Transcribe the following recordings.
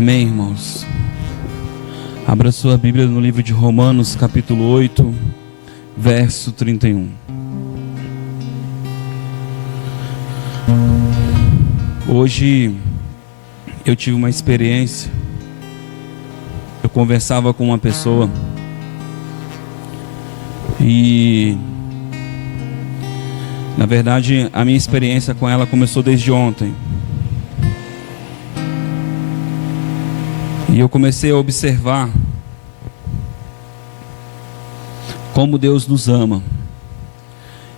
Amém, irmãos. Abra sua Bíblia no livro de Romanos, capítulo 8, verso 31. Hoje eu tive uma experiência. Eu conversava com uma pessoa e, na verdade, a minha experiência com ela começou desde ontem. E eu comecei a observar como Deus nos ama,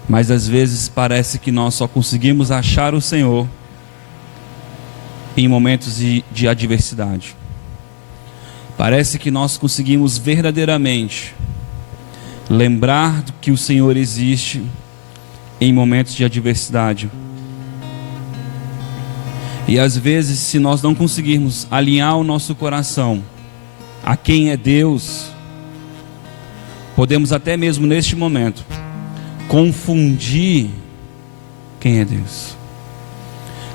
mas às vezes parece que nós só conseguimos achar o Senhor em momentos de adversidade. Parece que nós conseguimos verdadeiramente lembrar que o Senhor existe em momentos de adversidade. E às vezes, se nós não conseguirmos alinhar o nosso coração a quem é Deus, podemos até mesmo neste momento confundir quem é Deus.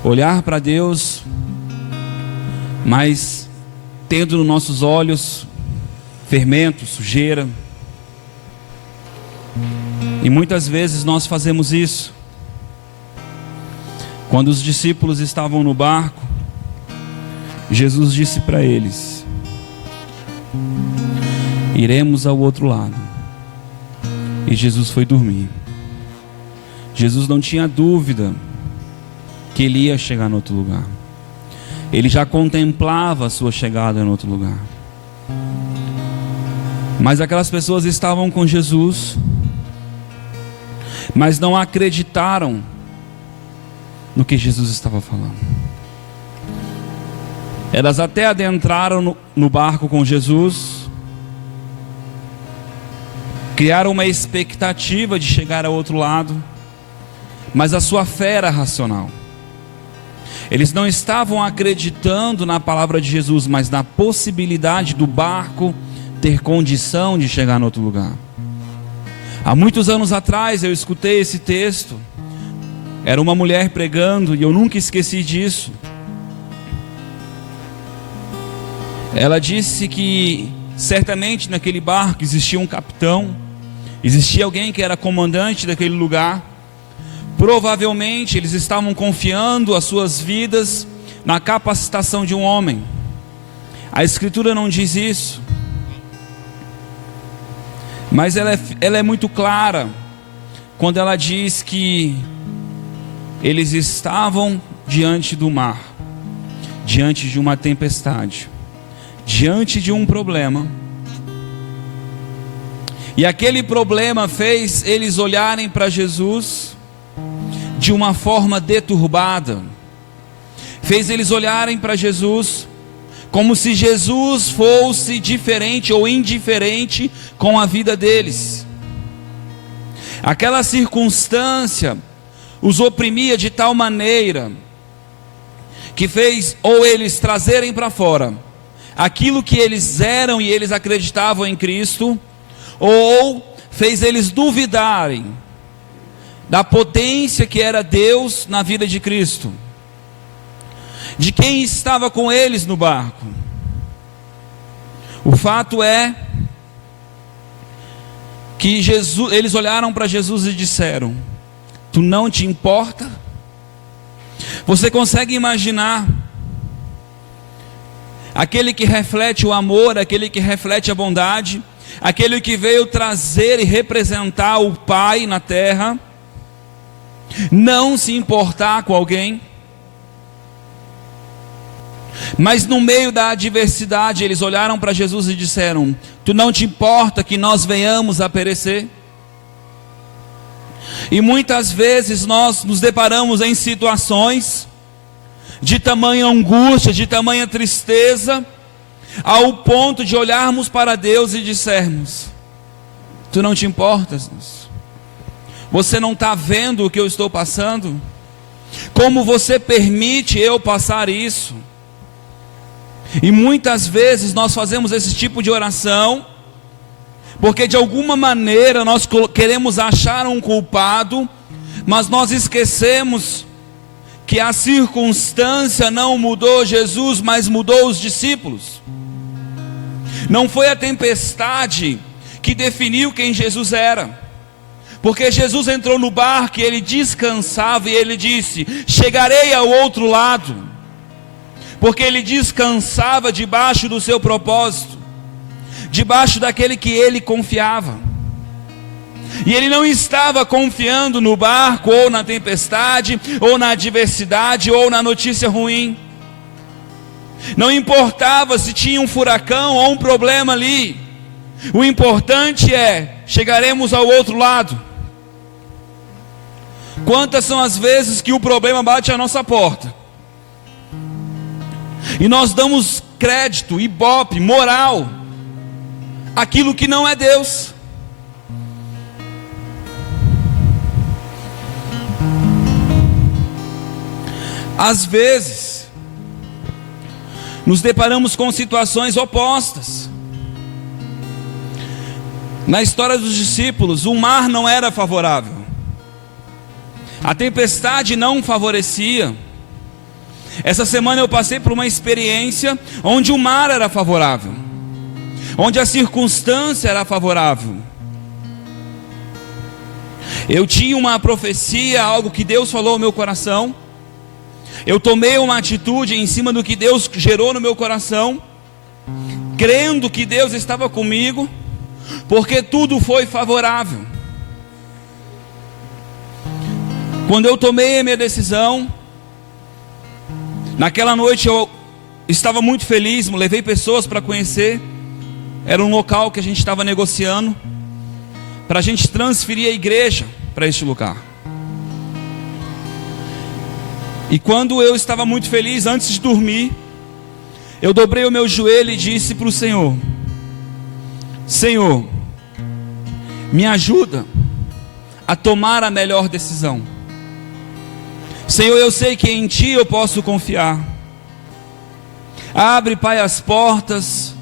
Olhar para Deus, mas tendo nos nossos olhos fermento, sujeira. E muitas vezes nós fazemos isso. Quando os discípulos estavam no barco, Jesus disse para eles: iremos ao outro lado. E Jesus foi dormir. Jesus não tinha dúvida que ele ia chegar no outro lugar. Ele já contemplava a sua chegada no outro lugar. Mas aquelas pessoas estavam com Jesus, mas não acreditaram no que Jesus estava falando. Elas até adentraram no barco com Jesus, criaram uma expectativa de chegar ao outro lado, mas a sua fé era racional. Eles não estavam acreditando na palavra de Jesus, mas na possibilidade do barco ter condição de chegar no outro lugar. Há muitos anos atrás eu escutei esse texto. Era uma mulher pregando e eu nunca esqueci disso. Ela disse que certamente naquele barco existia um capitão, existia alguém que era comandante daquele lugar. Provavelmente eles estavam confiando as suas vidas na capacitação de um homem. A Escritura não diz isso, mas ela é muito clara quando ela diz que eles estavam diante do mar, diante de uma tempestade, diante de um problema. E aquele problema fez eles olharem para Jesus de uma forma deturbada. Fez eles olharem para Jesus como se Jesus fosse diferente ou indiferente com a vida deles. Aquela circunstância os oprimia de tal maneira que fez ou eles trazerem para fora aquilo que eles eram e eles acreditavam em Cristo, ou fez eles duvidarem da potência que era Deus na vida de Cristo, de quem estava com eles no barco. O fato é que eles olharam para Jesus e disseram: tu não te importa? Você consegue imaginar aquele que reflete o amor, aquele que reflete a bondade, aquele que veio trazer e representar o Pai na terra, não se importar com alguém? Mas no meio da adversidade eles olharam para Jesus e disseram: tu não te importa que nós venhamos a perecer? E muitas vezes nós nos deparamos em situações de tamanha angústia, de tamanha tristeza, ao ponto de olharmos para Deus e dissermos: tu não te importas? Você não está vendo o que eu estou passando? Como você permite eu passar isso? E muitas vezes nós fazemos esse tipo de oração porque de alguma maneira nós queremos achar um culpado, mas nós esquecemos que a circunstância não mudou Jesus, mas mudou os discípulos. Não foi a tempestade que definiu quem Jesus era, porque Jesus entrou no barco e ele descansava, e ele disse: chegarei ao outro lado, porque ele descansava debaixo do seu propósito, debaixo daquele que ele confiava. E ele não estava confiando no barco, ou na tempestade, ou na adversidade, ou na notícia ruim. Não importava se tinha um furacão ou um problema ali. O importante é: chegaremos ao outro lado. Quantas são as vezes que o problema bate à nossa porta e nós damos crédito, ibope, moral, aquilo que não é Deus. Às vezes nos deparamos com situações opostas. Na história dos discípulos, o mar não era favorável, a tempestade não favorecia. Essa semana eu passei por uma experiência onde o mar era favorável, onde a circunstância era favorável. Eu tinha uma profecia, algo que Deus falou ao meu coração. Eu tomei uma atitude em cima do que Deus gerou no meu coração, crendo que Deus estava comigo, porque tudo foi favorável. Quando eu tomei a minha decisão, naquela noite eu estava muito feliz, levei pessoas para conhecer. Era um local que a gente estava negociando, para a gente transferir a igreja para este lugar. E quando eu estava muito feliz, antes de dormir, eu dobrei o meu joelho e disse para o Senhor: Senhor, me ajuda a tomar a melhor decisão. Senhor, eu sei que em Ti eu posso confiar. Abre, Pai, as portas,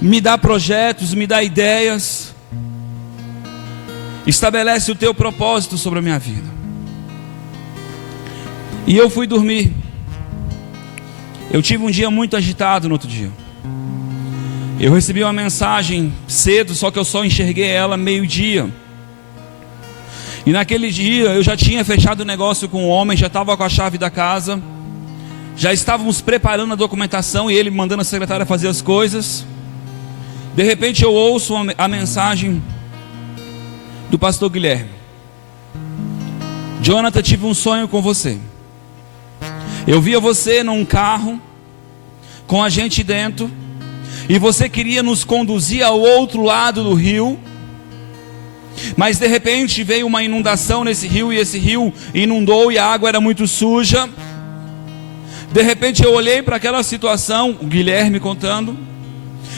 me dá projetos, me dá ideias, estabelece o Teu propósito sobre a minha vida. E eu fui dormir. Eu tive um dia muito agitado no outro dia. Eu recebi uma mensagem cedo, só que eu só enxerguei ela meio-dia. E naquele dia eu já tinha fechado o negócio com o homem, já estava com a chave da casa, já estávamos preparando a documentação e ele mandando a secretária fazer as coisas. De repente eu ouço a mensagem do pastor Guilherme: Jonathan, tive um sonho com você. Eu via você num carro com a gente dentro, e você queria nos conduzir ao outro lado do rio, mas de repente veio uma inundação nesse rio, e esse rio inundou e a água era muito suja. De repente eu olhei para aquela situação, o Guilherme contando,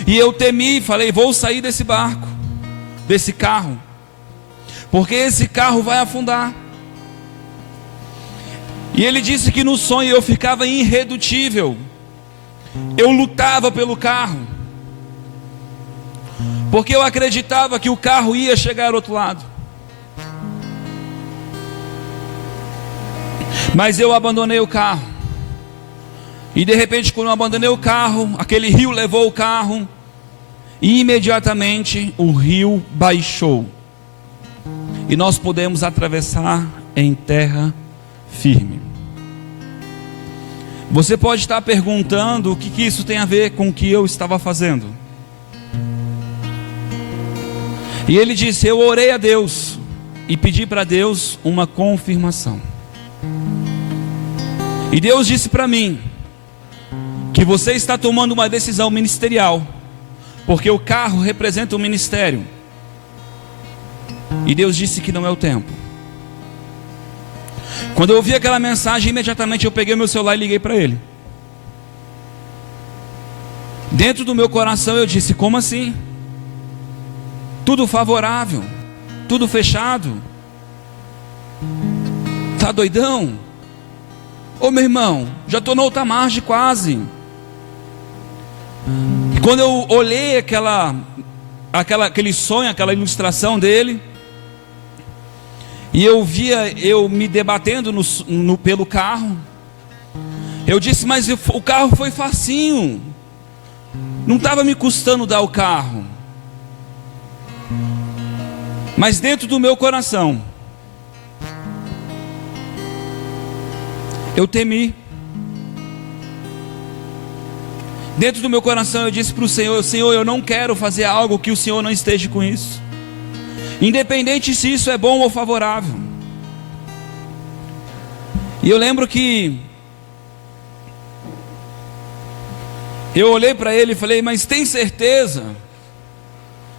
e eu temi, falei: vou sair desse barco, desse carro, porque esse carro vai afundar. E ele disse que no sonho eu ficava irredutível, eu lutava pelo carro, porque eu acreditava que o carro ia chegar ao outro lado. Mas eu abandonei o carro, e de repente, quando eu abandonei o carro, aquele rio levou o carro, e imediatamente o rio baixou, e nós pudemos atravessar em terra firme. Você pode estar perguntando o que isso tem a ver com o que eu estava fazendo. E ele disse: eu orei a Deus e pedi para Deus uma confirmação. E Deus disse para mim que você está tomando uma decisão ministerial, porque o carro representa o ministério. E Deus disse que não é o tempo. Quando eu ouvi aquela mensagem, imediatamente eu peguei meu celular e liguei para ele. Dentro do meu coração eu disse: como assim? Tudo favorável, tudo fechado. Tá doidão? Ô meu irmão, já estou na outra margem quase. E quando eu olhei aquele sonho, aquela ilustração dele, e eu via eu me debatendo pelo carro, Eu disse, mas o carro foi facinho, não estava me custando dar o carro. Mas dentro do meu coração, eu temi. Dentro do meu coração eu disse para o Senhor: Senhor, eu não quero fazer algo que o Senhor não esteja com isso, independente se isso é bom ou favorável. E eu lembro que eu olhei para ele e falei: mas tem certeza?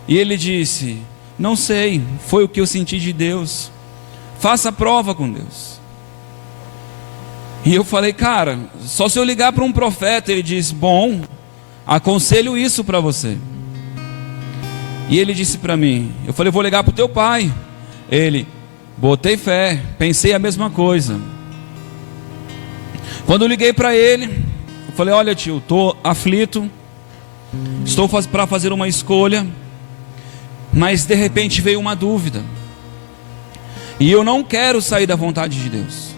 E ele disse: não sei, foi o que eu senti de Deus, faça a prova com Deus. E eu falei: cara, só se eu ligar para um profeta. Ele disse: bom, aconselho isso para você. E ele disse para mim, eu falei: vou ligar para o teu pai. Ele: botei fé, pensei a mesma coisa. Quando eu liguei para ele, eu falei: olha tio, estou aflito, estou para fazer uma escolha, mas de repente veio uma dúvida, e eu não quero sair da vontade de Deus.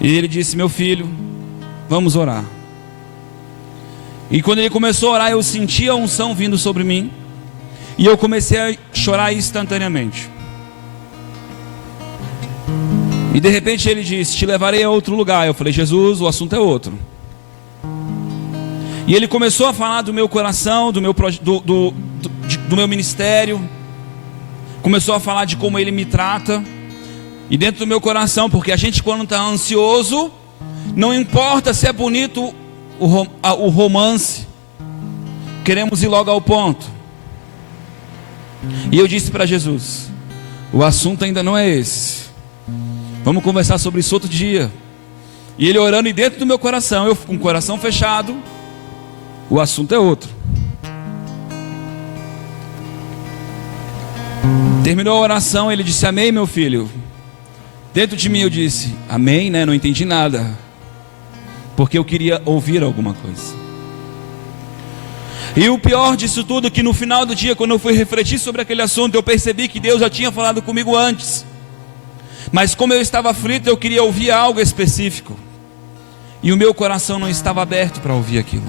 E ele disse: meu filho, vamos orar. E quando ele começou a orar, eu senti a unção vindo sobre mim, e eu comecei a chorar instantaneamente. E de repente ele disse: te levarei a outro lugar. Eu falei: Jesus, o assunto é outro. E ele começou a falar do meu coração, do meu ministério, começou a falar de como ele me trata. E dentro do meu coração, porque a gente, quando está ansioso, não importa se é bonito o romance, queremos ir logo ao ponto. E eu disse para Jesus: o assunto ainda não é esse, vamos conversar sobre isso outro dia. E ele orando, e dentro do meu coração, eu com o coração fechado, o assunto é outro. Terminou a oração, ele disse: amém, meu filho. Dentro de mim eu disse: amém, né? Não entendi nada, porque eu queria ouvir alguma coisa. E o pior disso tudo é que no final do dia, quando eu fui refletir sobre aquele assunto, eu percebi que Deus já tinha falado comigo antes, mas como eu estava aflito, eu queria ouvir algo específico, e o meu coração não estava aberto para ouvir aquilo.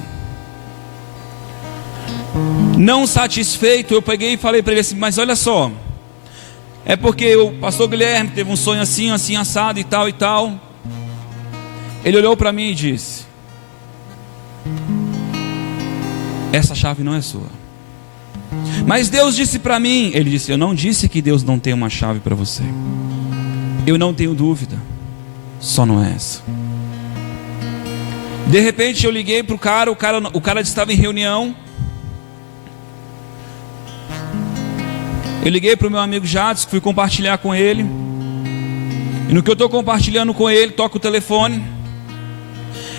Não satisfeito, eu peguei e falei para ele assim: mas olha só, é porque o pastor Guilherme teve um sonho assim, assim, assado e tal e tal. Ele olhou para mim e disse: essa chave não é sua. Mas Deus disse para mim. Ele disse: eu não disse que Deus não tem uma chave para você. Eu não tenho dúvida, só não é essa. De repente eu liguei para o cara estava em reunião. Eu liguei para o meu amigo Jadson, fui compartilhar com ele. E no que eu estou compartilhando com ele, toca o telefone.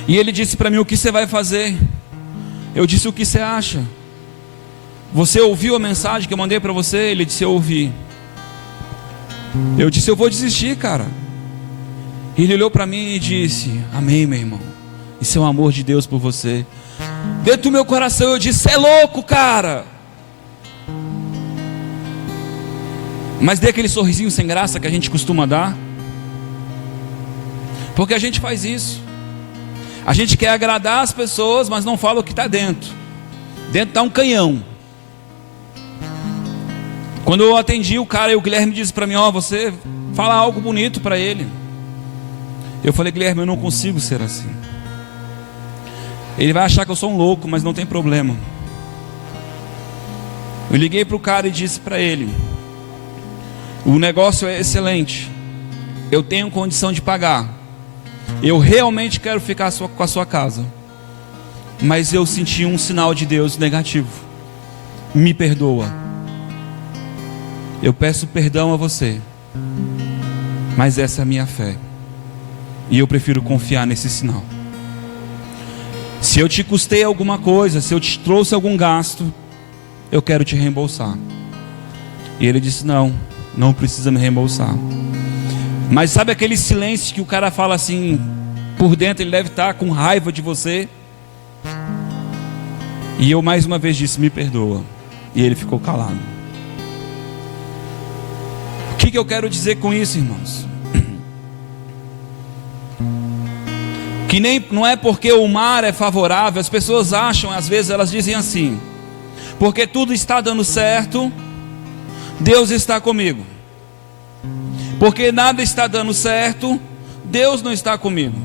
E ele disse para mim: o que você vai fazer? Eu disse: o que você acha? Você ouviu a mensagem que eu mandei para você? Ele disse: eu ouvi. Eu disse: eu vou desistir, cara. Ele olhou para mim e disse: amém, meu irmão, isso é um amor de Deus por você. Dentro do meu coração eu disse: você é louco, cara. Mas dei aquele sorrisinho sem graça que a gente costuma dar, porque a gente faz isso. A gente quer agradar as pessoas, mas não fala o que está dentro. Dentro está um canhão. Quando eu atendi o cara, e o Guilherme disse para mim: ó, você fala algo bonito para ele. Eu falei: Guilherme, eu não consigo ser assim. Ele vai achar que eu sou um louco, mas não tem problema. Eu liguei para o cara e disse para ele: o negócio é excelente, eu tenho condição de pagar, eu realmente quero ficar com a sua casa, mas eu senti um sinal de Deus negativo, me perdoa, eu peço perdão a você, mas essa é a minha fé, e eu prefiro confiar nesse sinal. Se eu te custei alguma coisa, se eu te trouxe algum gasto, eu quero te reembolsar. E ele disse: não precisa me reembolsar. Mas sabe aquele silêncio que o cara fala assim, por dentro ele deve estar com raiva de você? E eu mais uma vez disse: me perdoa. E ele ficou calado. O que eu quero dizer com isso, irmãos? que nem, não é porque o mar é favorável. As pessoas acham, às vezes elas dizem assim: porque tudo está dando certo, Deus está comigo. Porque nada está dando certo, Deus não está comigo.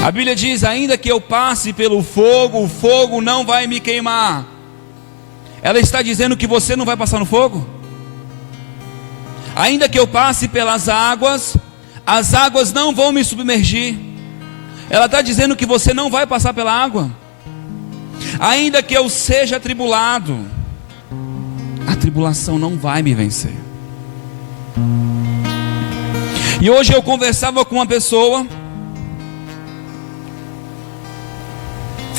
A Bíblia diz: ainda que eu passe pelo fogo, o fogo não vai me queimar. Ela está dizendo que você não vai passar no fogo? Ainda que eu passe pelas águas, as águas não vão me submergir. Ela está dizendo que você não vai passar pela água. Ainda que eu seja atribulado, a tribulação não vai me vencer. E hoje eu conversava com uma pessoa.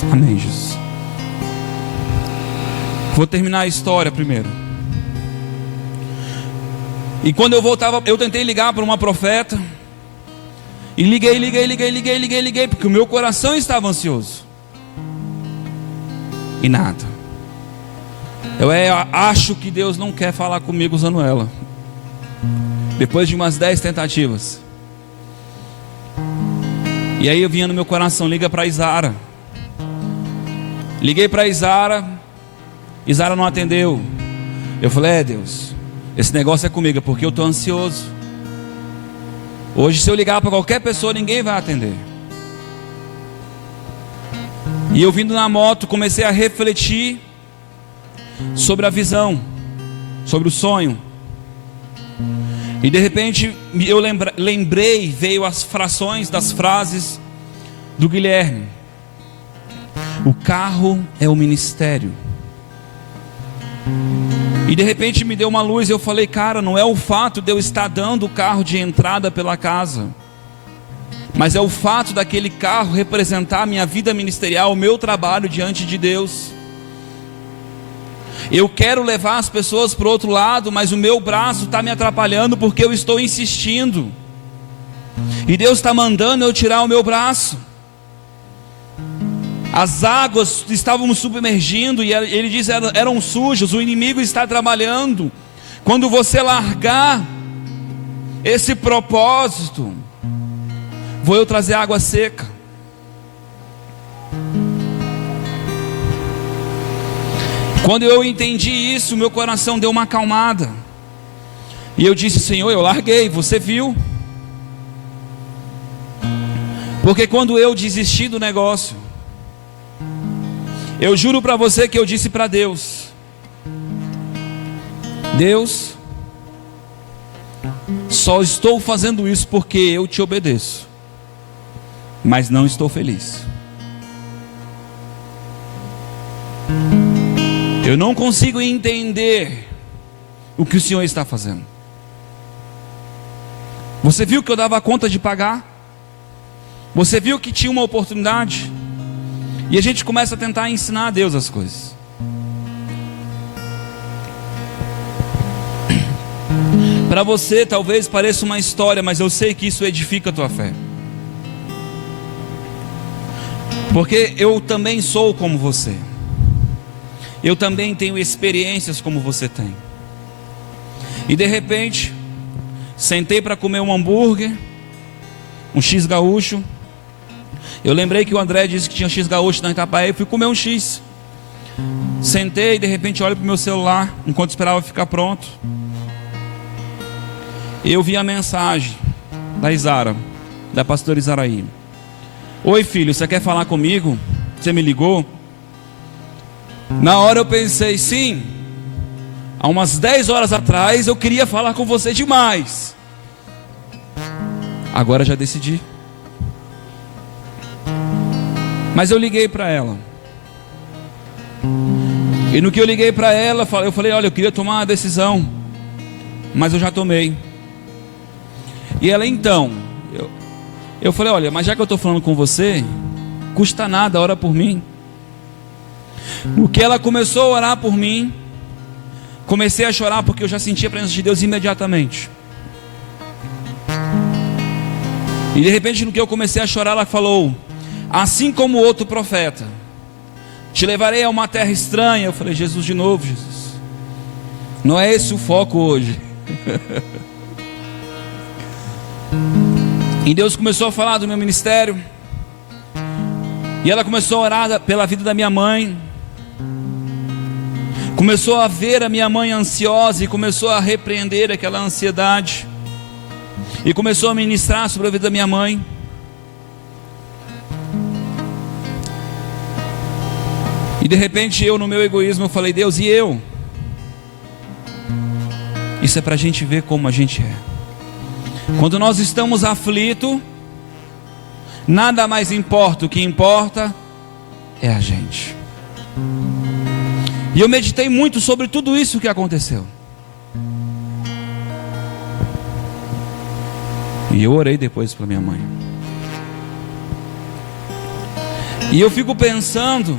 Amém, Jesus. Vou terminar a história primeiro. E quando eu voltava, eu tentei ligar para uma profeta. E liguei, porque o meu coração estava ansioso. E nada. Eu acho que Deus não quer falar comigo usando ela. Depois de umas 10 tentativas. E aí eu vinha no meu coração: liga para Isara. Liguei para Isara. Isara não atendeu. Eu falei: Deus, esse negócio é comigo, porque eu estou ansioso. Hoje, se eu ligar para qualquer pessoa, ninguém vai atender. E eu vindo na moto, comecei a refletir sobre a visão, sobre o sonho. E de repente eu lembrei, veio as frações das frases do Guilherme. O carro é o ministério. E de repente me deu uma luz e eu falei: cara, não é o fato de eu estar dando o carro de entrada pela casa, mas é o fato daquele carro representar a minha vida ministerial, o meu trabalho diante de Deus. Eu quero levar as pessoas para o outro lado, mas o meu braço está me atrapalhando porque eu estou insistindo. E Deus está mandando eu tirar o meu braço. As águas estavam submergindo e ele diz: eram sujas. O inimigo está trabalhando. Quando você largar esse propósito, vou eu trazer água seca. Quando eu entendi isso, meu coração deu uma acalmada. E eu disse: Senhor, eu larguei, você viu? Porque quando eu desisti do negócio, eu juro para você que eu disse para Deus: Deus, só estou fazendo isso porque eu te obedeço, mas não estou feliz. Eu não consigo entender o que o Senhor está fazendo. Você viu que eu dava conta de pagar? Você viu que tinha uma oportunidade? E a gente começa a tentar ensinar a Deus as coisas. Para você talvez pareça uma história, mas eu sei que isso edifica a tua fé. Porque eu também sou como você. Eu também tenho experiências como você tem. E de repente, sentei para comer um hambúrguer, um X gaúcho. Eu lembrei que o André disse que tinha X gaúcho na Itapaí, fui comer um X. Sentei e de repente olho para o meu celular, enquanto esperava ficar pronto. Eu vi a mensagem da Isara, da pastora Isaraí. Oi filho, você quer falar comigo? Você me ligou? Na hora eu pensei: sim, há umas 10 horas atrás eu queria falar com você demais. Agora já decidi. Mas eu liguei para ela. E no que eu liguei para ela, eu falei: olha, eu queria tomar uma decisão, mas eu já tomei. E ela: então, eu falei: olha, mas já que eu estou falando com você, custa nada, ora por mim. No que ela começou a orar por mim, comecei a chorar porque eu já sentia a presença de Deus imediatamente. E de repente, no que eu comecei a chorar, ela falou: assim como outro profeta, te levarei a uma terra estranha. Eu falei: Jesus, de novo, Jesus, não é esse o foco hoje. E Deus começou a falar do meu ministério. E ela começou a orar pela vida da minha mãe. Começou a ver a minha mãe ansiosa e começou a repreender aquela ansiedade. E começou a ministrar sobre a vida da minha mãe. E de repente eu, no meu egoísmo, eu falei: Deus, e eu? Isso é para a gente ver como a gente é. Quando nós estamos aflitos, nada mais importa, o que importa é a gente. E eu meditei muito sobre tudo isso que aconteceu. E eu orei depois para minha mãe. E eu fico pensando,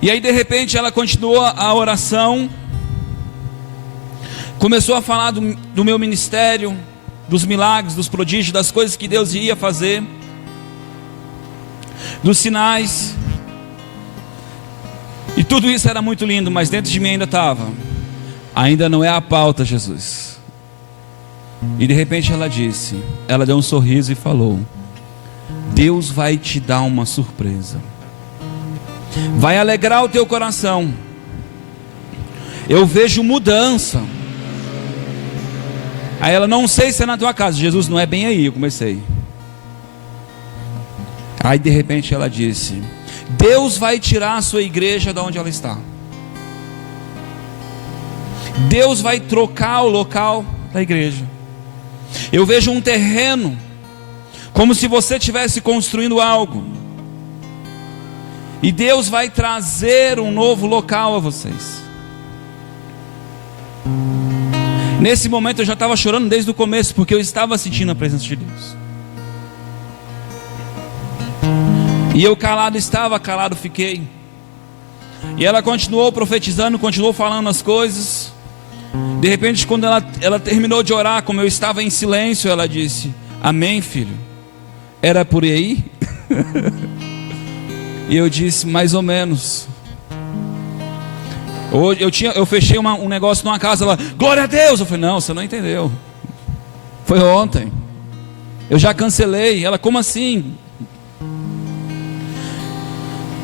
e aí de repente ela continuou a oração, começou a falar do meu ministério, dos milagres, dos prodígios, das coisas que Deus ia fazer, dos sinais. E tudo isso era muito lindo, mas dentro de mim ainda estava: ainda não é a pauta, Jesus. E de repente ela deu um sorriso e falou: Deus vai te dar uma surpresa, vai alegrar o teu coração. Eu vejo mudança. Aí ela: não sei se é na tua casa. Jesus, não é bem aí. Eu comecei. Aí de repente ela disse: Deus vai tirar a sua igreja de onde ela está. Deus vai trocar o local da igreja. Eu vejo um terreno, como se você estivesse construindo algo, e Deus vai trazer um novo local a vocês. Nesse momento eu já estava chorando desde o começo, porque eu estava sentindo a presença de Deus. E eu calado estava, calado fiquei. E ela continuou profetizando, continuou falando as coisas. De repente, quando ela terminou de orar, como eu estava em silêncio, ela disse: amém, filho? Era por aí? E eu disse: mais ou menos. Hoje eu fechei um negócio numa casa. Ela: glória a Deus. Eu falei: não, você não entendeu. Foi ontem. Eu já cancelei. Ela: como assim?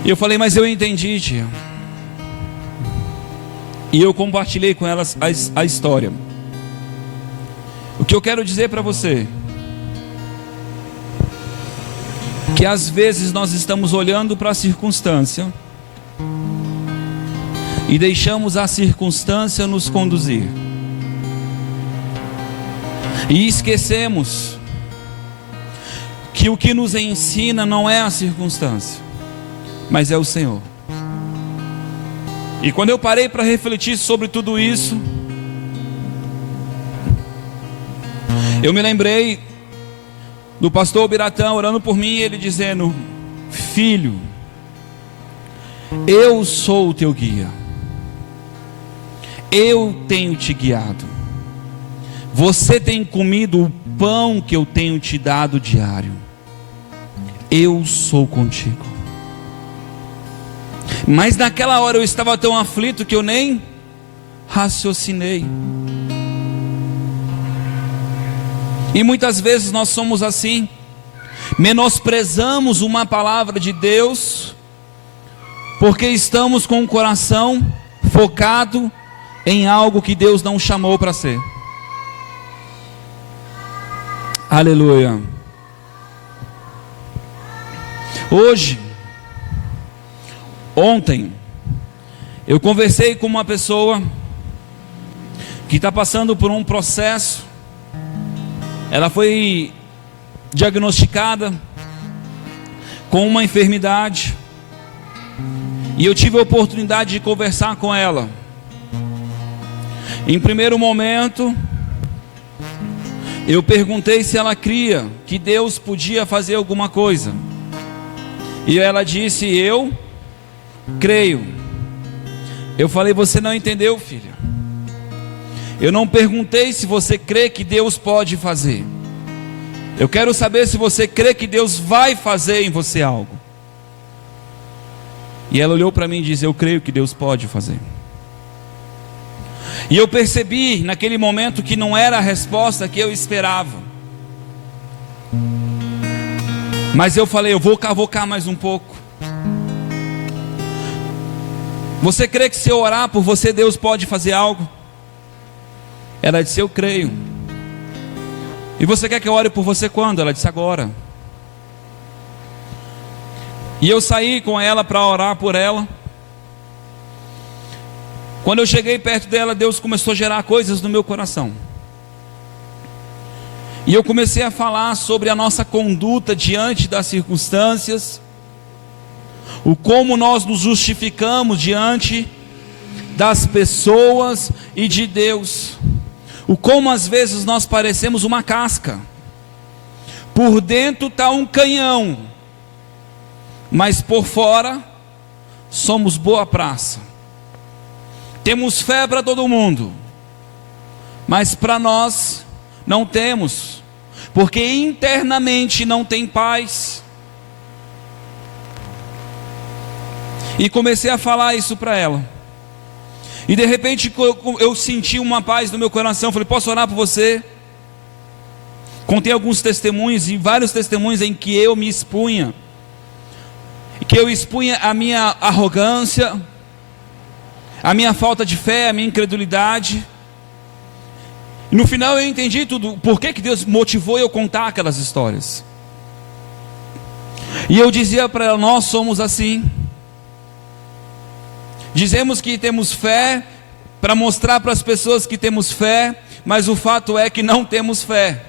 E eu falei: mas eu entendi, tia. E eu compartilhei com elas a história. O que eu quero dizer para você, que às vezes nós estamos olhando para a circunstância e deixamos a circunstância nos conduzir, e esquecemos que o que nos ensina não é a circunstância, mas é o Senhor. E quando eu parei para refletir sobre tudo isso, eu me lembrei do pastor Biratã orando por mim, ele dizendo: filho, eu sou o teu guia, eu tenho te guiado, você tem comido o pão que eu tenho te dado diário, eu sou contigo. Mas naquela hora eu estava tão aflito que eu nem raciocinei. E muitas vezes nós somos assim, menosprezamos uma palavra de Deus, porque estamos com o coração focado em algo que Deus não chamou para ser. Aleluia. Ontem, eu conversei com uma pessoa que está passando por um processo. Ela foi diagnosticada com uma enfermidade, e eu tive a oportunidade de conversar com ela. Em primeiro momento, eu perguntei se ela cria que Deus podia fazer alguma coisa, e ela disse: eu creio. Eu falei: você não entendeu, filha. Eu não perguntei se você crê que Deus pode fazer. Eu quero saber se você crê que Deus vai fazer em você algo. E ela olhou para mim e disse: eu creio que Deus pode fazer. E eu percebi naquele momento que não era a resposta que eu esperava. Mas eu falei, eu vou cavocar mais um pouco. Você crê que se eu orar por você, Deus pode fazer algo? Ela disse, eu creio. E você quer que eu ore por você quando? Ela disse, agora. E eu saí com ela para orar por ela. Quando eu cheguei perto dela, Deus começou a gerar coisas no meu coração. E eu comecei a falar sobre a nossa conduta diante das circunstâncias, o como nós nos justificamos diante das pessoas e de Deus, o como às vezes nós parecemos uma casca, por dentro está um canhão, mas por fora somos boa praça. Temos fé para todo mundo, mas para nós não temos, porque internamente não tem paz. E comecei a falar isso para ela. E de repente eu senti uma paz no meu coração. Falei, posso orar por você? Contei alguns testemunhos, e vários testemunhos em que eu me expunha, que eu expunha a minha arrogância, a minha falta de fé, a minha incredulidade. E no final eu entendi tudo, por que Deus motivou eu contar aquelas histórias. E eu dizia para ela, nós somos assim. Dizemos que temos fé para mostrar para as pessoas que temos fé, mas o fato é que não temos fé.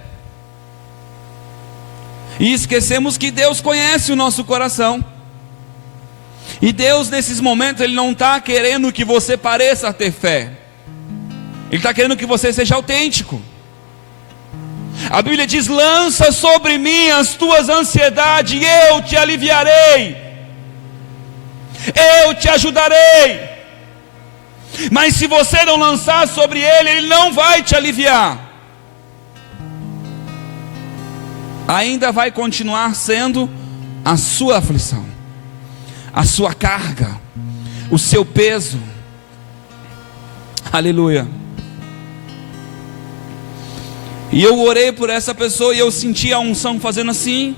E esquecemos que Deus conhece o nosso coração. E Deus nesses momentos, Ele não está querendo que você pareça ter fé. Ele está querendo que você seja autêntico. A Bíblia diz, lança sobre mim as tuas ansiedades e eu te aliviarei. Eu te ajudarei. Mas se você não lançar sobre Ele, Ele não vai te aliviar. Ainda vai continuar sendo a sua aflição, a sua carga, o seu peso. Aleluia. E eu orei por essa pessoa e eu senti a unção fazendo assim.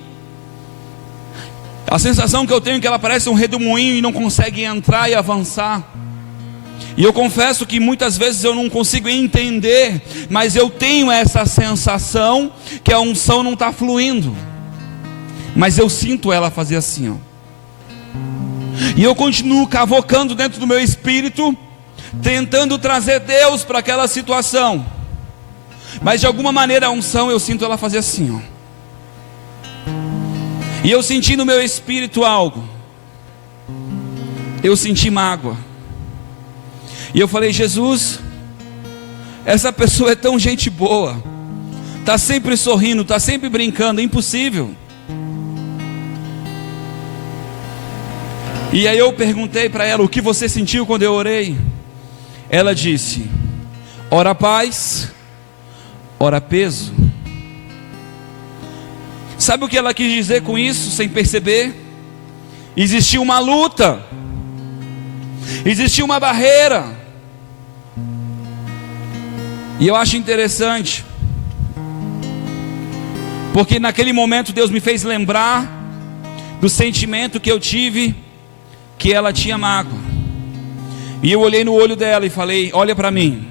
A sensação que eu tenho é que ela parece um redemoinho e não consegue entrar e avançar. E eu confesso que muitas vezes eu não consigo entender, mas eu tenho essa sensação que a unção não está fluindo. Mas eu sinto ela fazer assim, ó. E eu continuo cavocando dentro do meu espírito, tentando trazer Deus para aquela situação. Mas de alguma maneira a unção eu sinto ela fazer assim, ó. E eu senti no meu espírito algo. Eu senti mágoa. E eu falei, Jesus, essa pessoa é tão gente boa, está sempre sorrindo, está sempre brincando, é impossível. E aí eu perguntei para ela, o que você sentiu quando eu orei? Ela disse, ora paz, ora peso. Sabe o que ela quis dizer com isso, sem perceber? Existia uma luta, existia uma barreira. E eu acho interessante, porque naquele momento Deus me fez lembrar do sentimento que eu tive, que ela tinha mágoa. E eu olhei no olho dela e falei, olha para mim,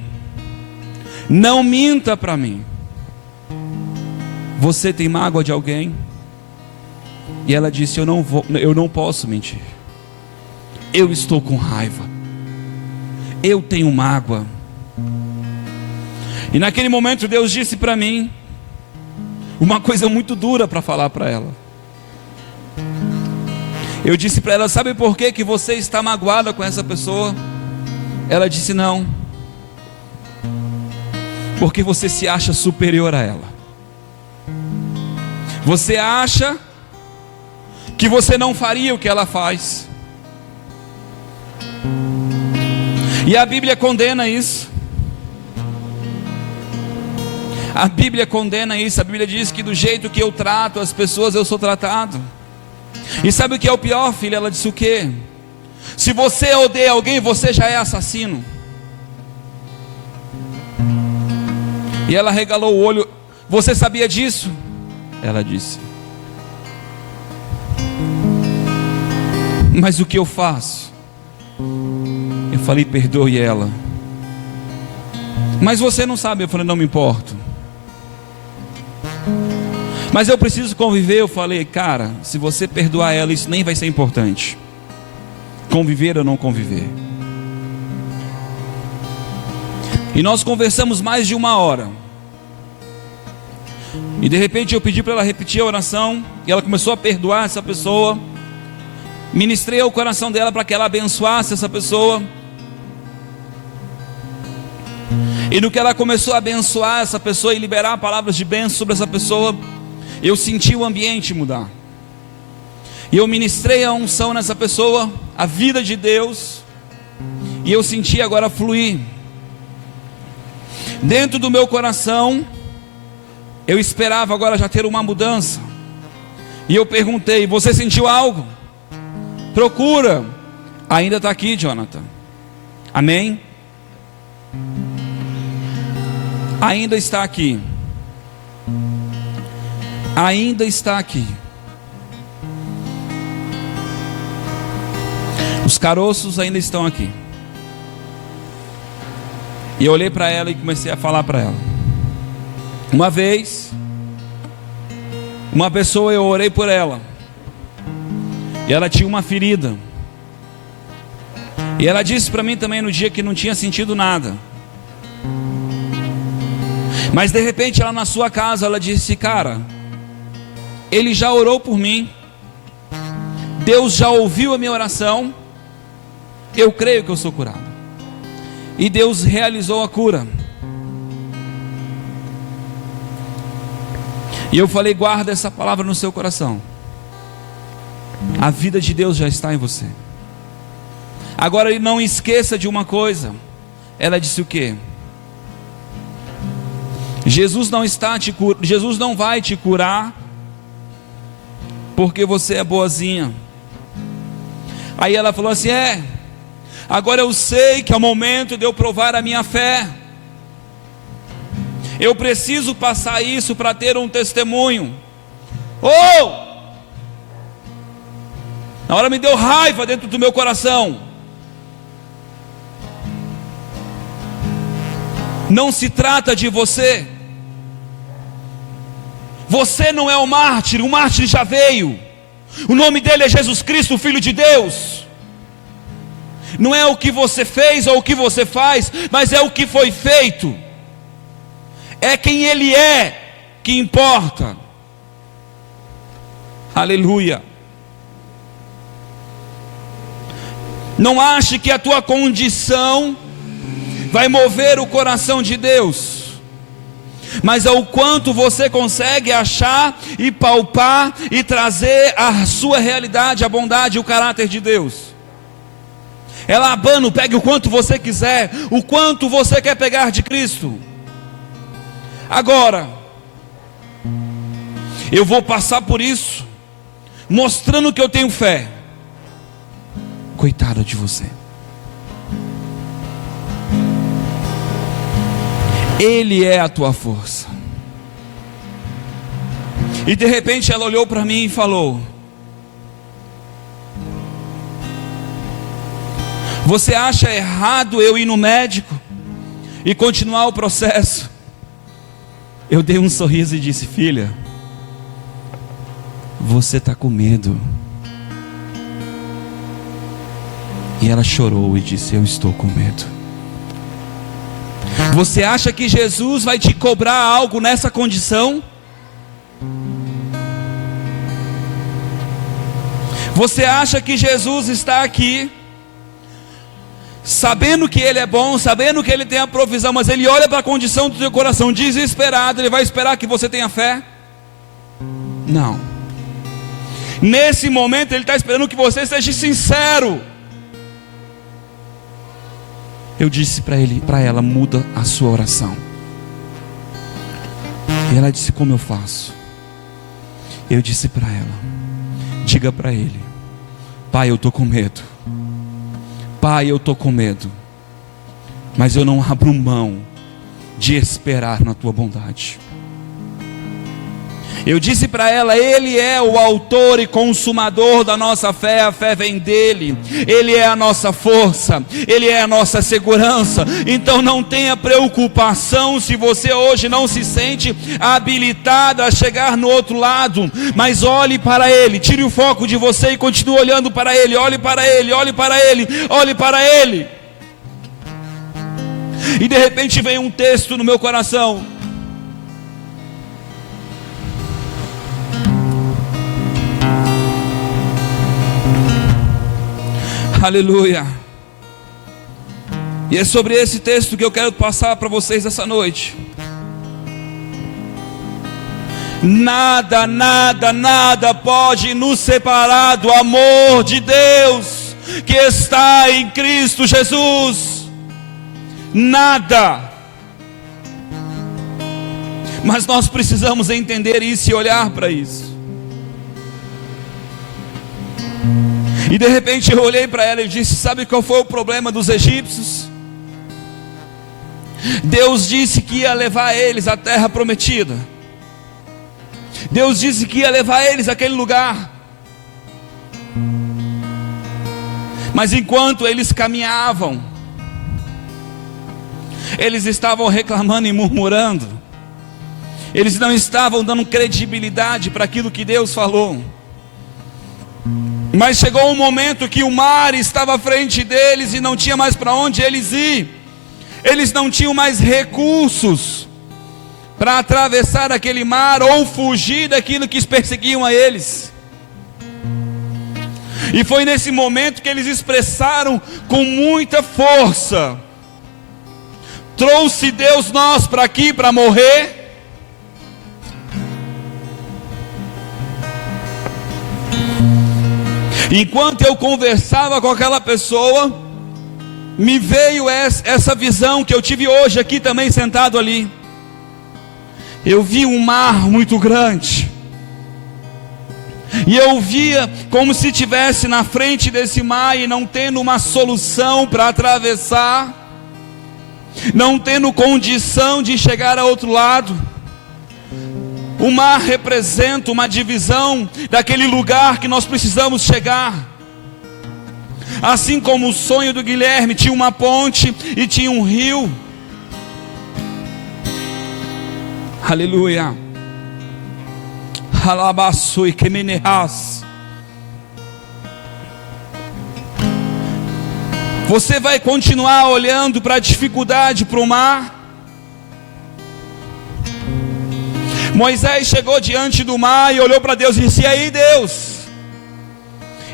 não minta para mim. Você tem mágoa de alguém? E ela disse, eu não posso mentir. Eu estou com raiva. Eu tenho mágoa. E naquele momento Deus disse para mim uma coisa muito dura para falar para ela. Eu disse para ela, sabe por que você está magoada com essa pessoa? Ela disse, não. Porque você se acha superior a ela. Você acha que você não faria o que ela faz. E a Bíblia condena isso. A Bíblia condena isso. A Bíblia diz que do jeito que eu trato as pessoas, eu sou tratado. E sabe o que é o pior, filha? Ela disse o quê? Se você odeia alguém, você já é assassino. E ela regalou o olho. Você sabia disso? Ela disse. Mas o que eu faço? Eu falei, perdoe ela. Mas você não sabe. Eu falei, não me importo. Mas eu preciso conviver. Eu falei, cara, se você perdoar ela, isso nem vai ser importante. Conviver ou não conviver. E nós conversamos mais de 1 hora. E de repente eu pedi para ela repetir a oração. E ela começou a perdoar essa pessoa. Ministrei ao coração dela para que ela abençoasse essa pessoa. E no que ela começou a abençoar essa pessoa e liberar palavras de bênção sobre essa pessoa, eu senti o ambiente mudar. E eu ministrei a unção nessa pessoa, a vida de Deus. E eu senti agora fluir. Dentro do meu coração, eu esperava agora já ter uma mudança. E eu perguntei, você sentiu algo? Procura. Ainda está aqui, Jonathan. Amém? Ainda está aqui. Ainda está aqui. Os caroços ainda estão aqui. E eu olhei para ela e comecei a falar para ela. Uma vez, uma pessoa, eu orei por ela. E ela tinha uma ferida. E ela disse para mim também no dia que não tinha sentido nada. Mas de repente ela na sua casa, ela disse, cara, ele já orou por mim. Deus já ouviu a minha oração. Eu creio que eu sou curado. E Deus realizou a cura. E eu falei, guarda essa palavra no seu coração. A vida de Deus já está em você. Agora não esqueça de uma coisa. Ela disse o quê? Jesus não vai te curar porque você é boazinha. Aí ela falou assim, agora eu sei que é o momento de eu provar a minha fé. Eu preciso passar isso para ter um testemunho. Na hora me deu raiva dentro do meu coração. Não se trata de você. Você não é o mártir já veio. O nome dele é Jesus Cristo, o Filho de Deus. Não é o que você fez ou o que você faz, mas é o que foi feito. É quem ele é que importa. Aleluia. Não ache que a tua condição vai mover o coração de Deus, mas é o quanto você consegue achar e palpar e trazer a sua realidade, a bondade e o caráter de Deus. Labano, pegue o quanto você quiser, o quanto você quer pegar de Cristo. Agora, eu vou passar por isso, mostrando que eu tenho fé. Coitada de você. Ele é a tua força. E de repente ela olhou para mim e falou: você acha errado eu ir no médico e continuar o processo? Eu dei um sorriso e disse: filha, você está com medo. E ela chorou e disse: eu estou com medo. Você acha que Jesus vai te cobrar algo nessa condição? Você acha que Jesus está aqui sabendo que Ele é bom, sabendo que Ele tem a provisão, mas Ele olha para a condição do teu coração desesperado, Ele vai esperar que você tenha fé? Não. Nesse momento Ele está esperando que você seja sincero. Eu disse para ela, muda a sua oração. E ela disse: como eu faço? Eu disse para ela: diga para Ele: Pai, eu estou com medo. Pai, eu estou com medo, mas eu não abro mão de esperar na tua bondade. Eu disse para ela: Ele é o autor e consumador da nossa fé, a fé vem dele, Ele é a nossa força, Ele é a nossa segurança. Então não tenha preocupação se você hoje não se sente habilitado a chegar no outro lado, mas olhe para Ele, tire o foco de você e continue olhando para Ele, olhe para Ele, olhe para Ele, olhe para Ele. E de repente vem um texto no meu coração. Aleluia. E é sobre esse texto que eu quero passar para vocês essa noite. Nada, nada, nada pode nos separar do amor de Deus que está em Cristo Jesus. Nada. Mas nós precisamos entender isso e olhar para isso. E de repente eu olhei para ela e disse: sabe qual foi o problema dos egípcios? Deus disse que ia levar eles à terra prometida. Deus disse que ia levar eles àquele lugar. Mas enquanto eles caminhavam, eles estavam reclamando e murmurando. Eles não estavam dando credibilidade para aquilo que Deus falou. Mas chegou um momento que o mar estava à frente deles e não tinha mais para onde eles ir. Eles não tinham mais recursos para atravessar aquele mar ou fugir daquilo que perseguiam a eles. E foi nesse momento que eles expressaram com muita força: trouxe Deus nós para aqui para morrer? Enquanto eu conversava com aquela pessoa, me veio essa visão que eu tive hoje aqui também sentado ali. Eu vi um mar muito grande, e eu via como se estivesse na frente desse mar e não tendo uma solução para atravessar, não tendo condição de chegar ao outro lado. O mar representa uma divisão daquele lugar que nós precisamos chegar. Assim como o sonho do Guilherme tinha uma ponte e tinha um rio. Aleluia. Alabaçu e kemenehas. Você vai continuar olhando para a dificuldade, para o mar? Moisés chegou diante do mar e olhou para Deus e disse: e aí, Deus?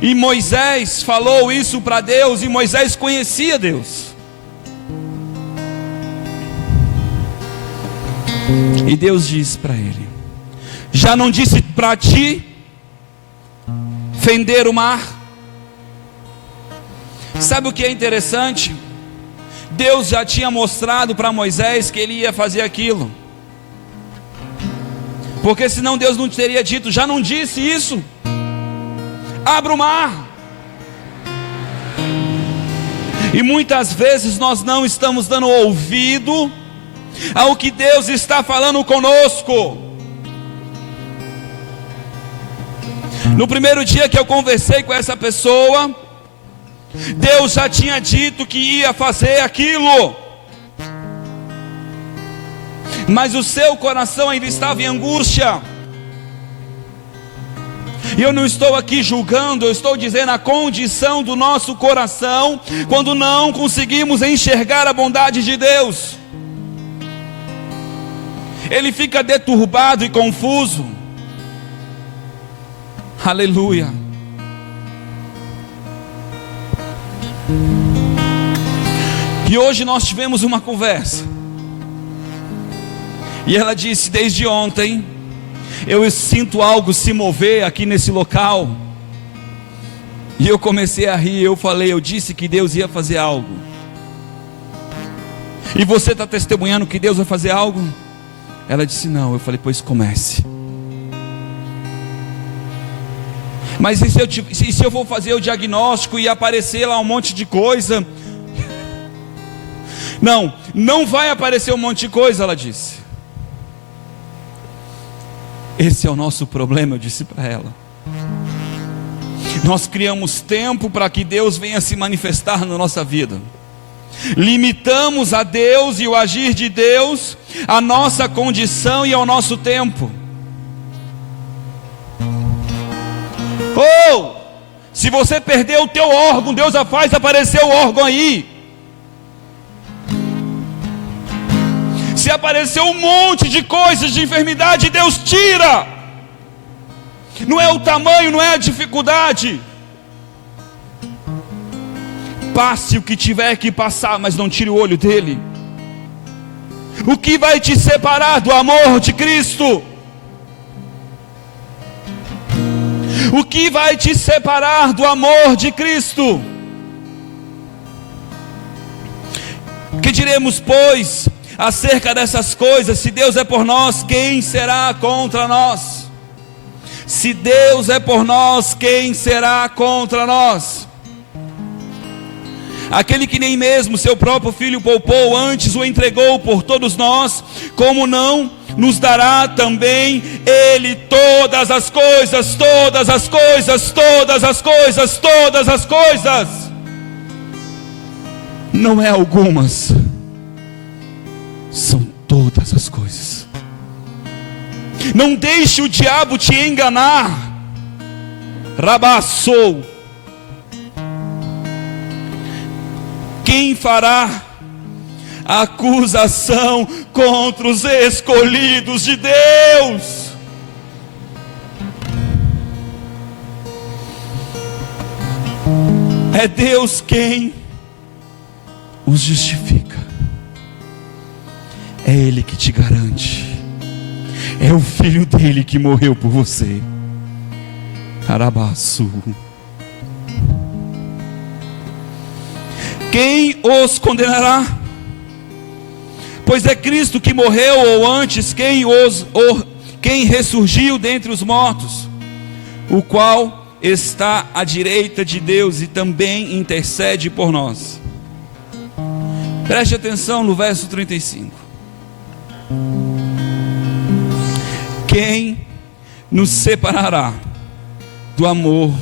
E Moisés falou isso para Deus, e Moisés conhecia Deus. E Deus disse para ele: já não disse para ti fender o mar? Sabe o que é interessante? Deus já tinha mostrado para Moisés que ele ia fazer aquilo. Porque senão Deus não teria dito: já não disse isso? Abra o mar. E muitas vezes nós não estamos dando ouvido ao que Deus está falando conosco. No primeiro dia que eu conversei com essa pessoa, Deus já tinha dito que ia fazer aquilo, mas o seu coração ainda estava em angústia. E eu não estou aqui julgando, eu estou dizendo a condição do nosso coração quando não conseguimos enxergar a bondade de Deus. Ele fica deturbado e confuso. Aleluia. E hoje nós tivemos uma conversa, e ela disse: desde ontem eu sinto algo se mover aqui nesse local. E eu comecei a rir. Eu disse que Deus ia fazer algo. E você está testemunhando que Deus vai fazer algo? Ela disse: não. Eu falei: pois comece. Mas e se eu for fazer o diagnóstico e aparecer lá um monte de coisa? Não, não vai aparecer um monte de coisa, ela disse. Esse é o nosso problema, eu disse para ela. Nós criamos tempo para que Deus venha se manifestar na nossa vida. Limitamos a Deus e o agir de Deus à nossa condição e ao nosso tempo. Se você perder o teu órgão, Deus já faz aparecer o órgão aí. Se aparecer um monte de coisas, de enfermidade, Deus tira. Não é o tamanho, não é a dificuldade. Passe o que tiver que passar, mas não tire o olho dele. O que vai te separar do amor de Cristo? O que vai te separar do amor de Cristo? Que diremos, pois, acerca dessas coisas? Se Deus é por nós, quem será contra nós? Se Deus é por nós, quem será contra nós? Aquele que nem mesmo seu próprio filho poupou, antes o entregou por todos nós, como não nos dará também Ele todas as coisas, todas as coisas, todas as coisas, todas as coisas? Não é algumas, são todas as coisas. Não deixe o diabo te enganar. Rabassou. Quem fará acusação contra os escolhidos de Deus? É Deus quem os justifica. É Ele que te garante. É o Filho dele que morreu por você. Arabaçu. Quem os condenará? Pois é Cristo que morreu, ou antes, quem ressurgiu dentre os mortos, o qual está à direita de Deus e também intercede por nós. Preste atenção no verso 35. Quem nos separará do amor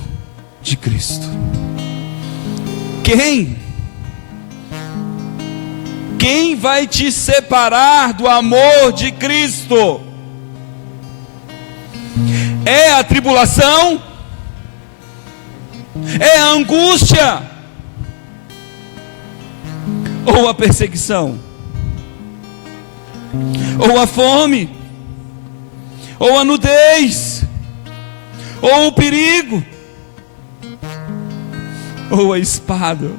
de Cristo? Quem vai te separar do amor de Cristo? É a tribulação? É a angústia? Ou a perseguição? Ou a fome? Ou a nudez? Ou o perigo? Ou a espada?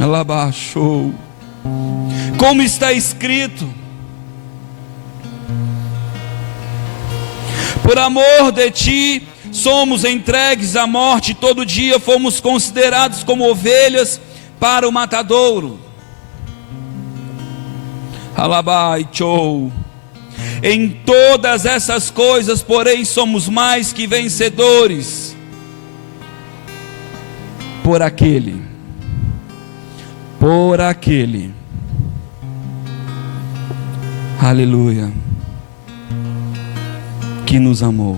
Ela baixou. Como está escrito: por amor de ti somos entregues à morte, todo dia fomos considerados como ovelhas para o matadouro. Alabaichou. Em todas essas coisas, porém, somos mais que vencedores por aquele aleluia, que nos amou.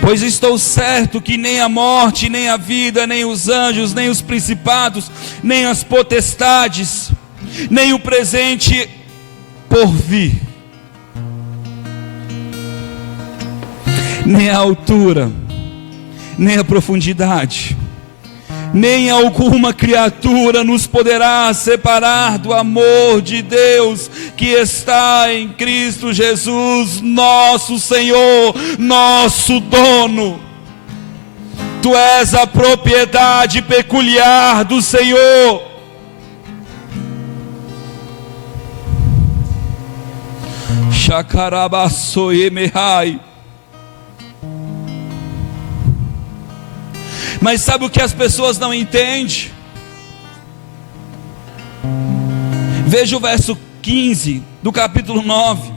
Pois estou certo que nem a morte, nem a vida, nem os anjos, nem os principados, nem as potestades, nem o presente por vir, nem a altura, nem a profundidade, nem alguma criatura nos poderá separar do amor de Deus que está em Cristo Jesus, nosso Senhor, nosso dono. Tu és a propriedade peculiar do Senhor. Shakarabasoemehai. Mas sabe o que as pessoas não entendem? Veja o verso 15 do capítulo 9.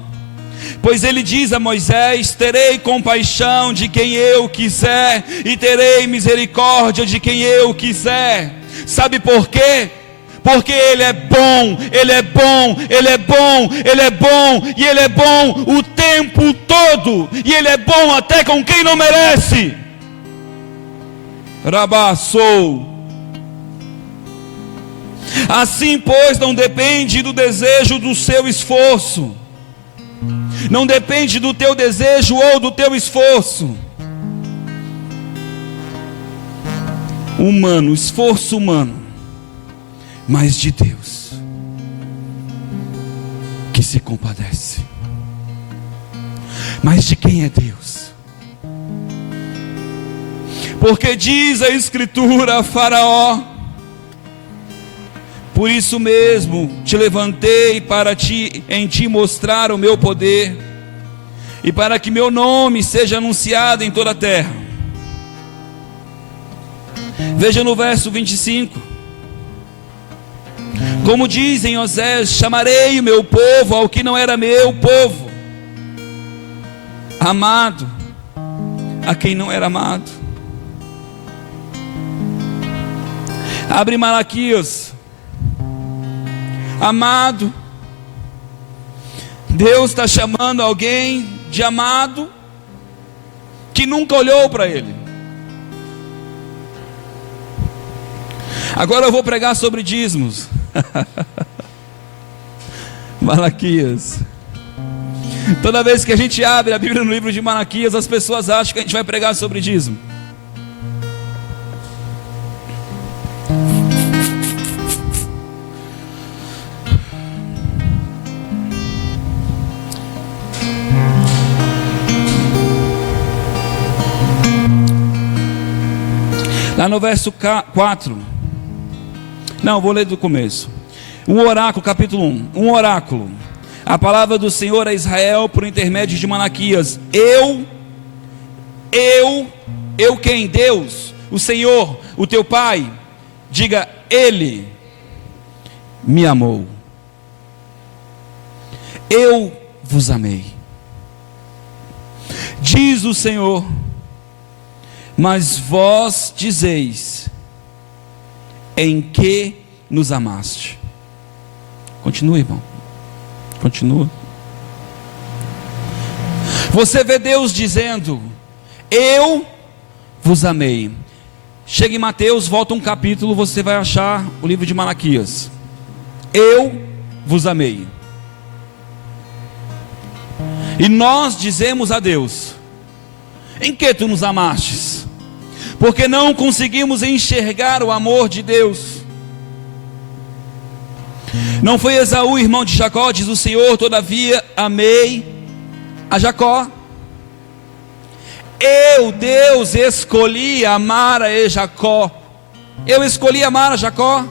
Pois ele diz a Moisés: terei compaixão de quem eu quiser, e terei misericórdia de quem eu quiser. Sabe por quê? porque Ele é bom, Ele é bom, Ele é bom, Ele é bom, e Ele é bom o tempo todo, e Ele é bom até com quem não merece. Rabassou. Assim, pois, não depende do desejo do seu esforço, não depende do teu desejo ou do teu esforço humano, esforço humano, mas de Deus, que se compadece. Mas de quem é Deus? Porque diz a Escritura a Faraó: por isso mesmo te levantei para em ti mostrar o meu poder, e para que meu nome seja anunciado em toda a terra. Veja no verso 25. Como diz em Osés: chamarei o meu povo ao que não era meu povo, amado a quem não era amado. Abre Malaquias. Amado, Deus está chamando alguém de amado que nunca olhou para Ele. Agora eu vou pregar sobre dízimos. Malaquias. Toda vez que a gente abre a Bíblia no livro de Malaquias, as pessoas acham que a gente vai pregar sobre dízimo. Lá no verso 4. Não, vou ler do começo. Um oráculo, capítulo 1. Um oráculo. A palavra do Senhor a Israel por intermédio de Malaquias. Eu quem? Deus, o Senhor, o teu Pai. Diga: Ele me amou. Eu vos amei. Diz o Senhor: mas vós dizeis: em que nos amaste? Continua, irmão. Continua. Você vê Deus dizendo: eu vos amei. Chega em Mateus, volta um capítulo, você vai achar o livro de Malaquias. Eu vos amei. E nós dizemos a Deus: em que tu nos amastes? Porque não conseguimos enxergar o amor de Deus. Não foi Esaú, irmão de Jacó, diz o Senhor: todavia amei a Jacó. Eu, Deus, escolhi amar a Jacó. Eu escolhi amar a Jacó.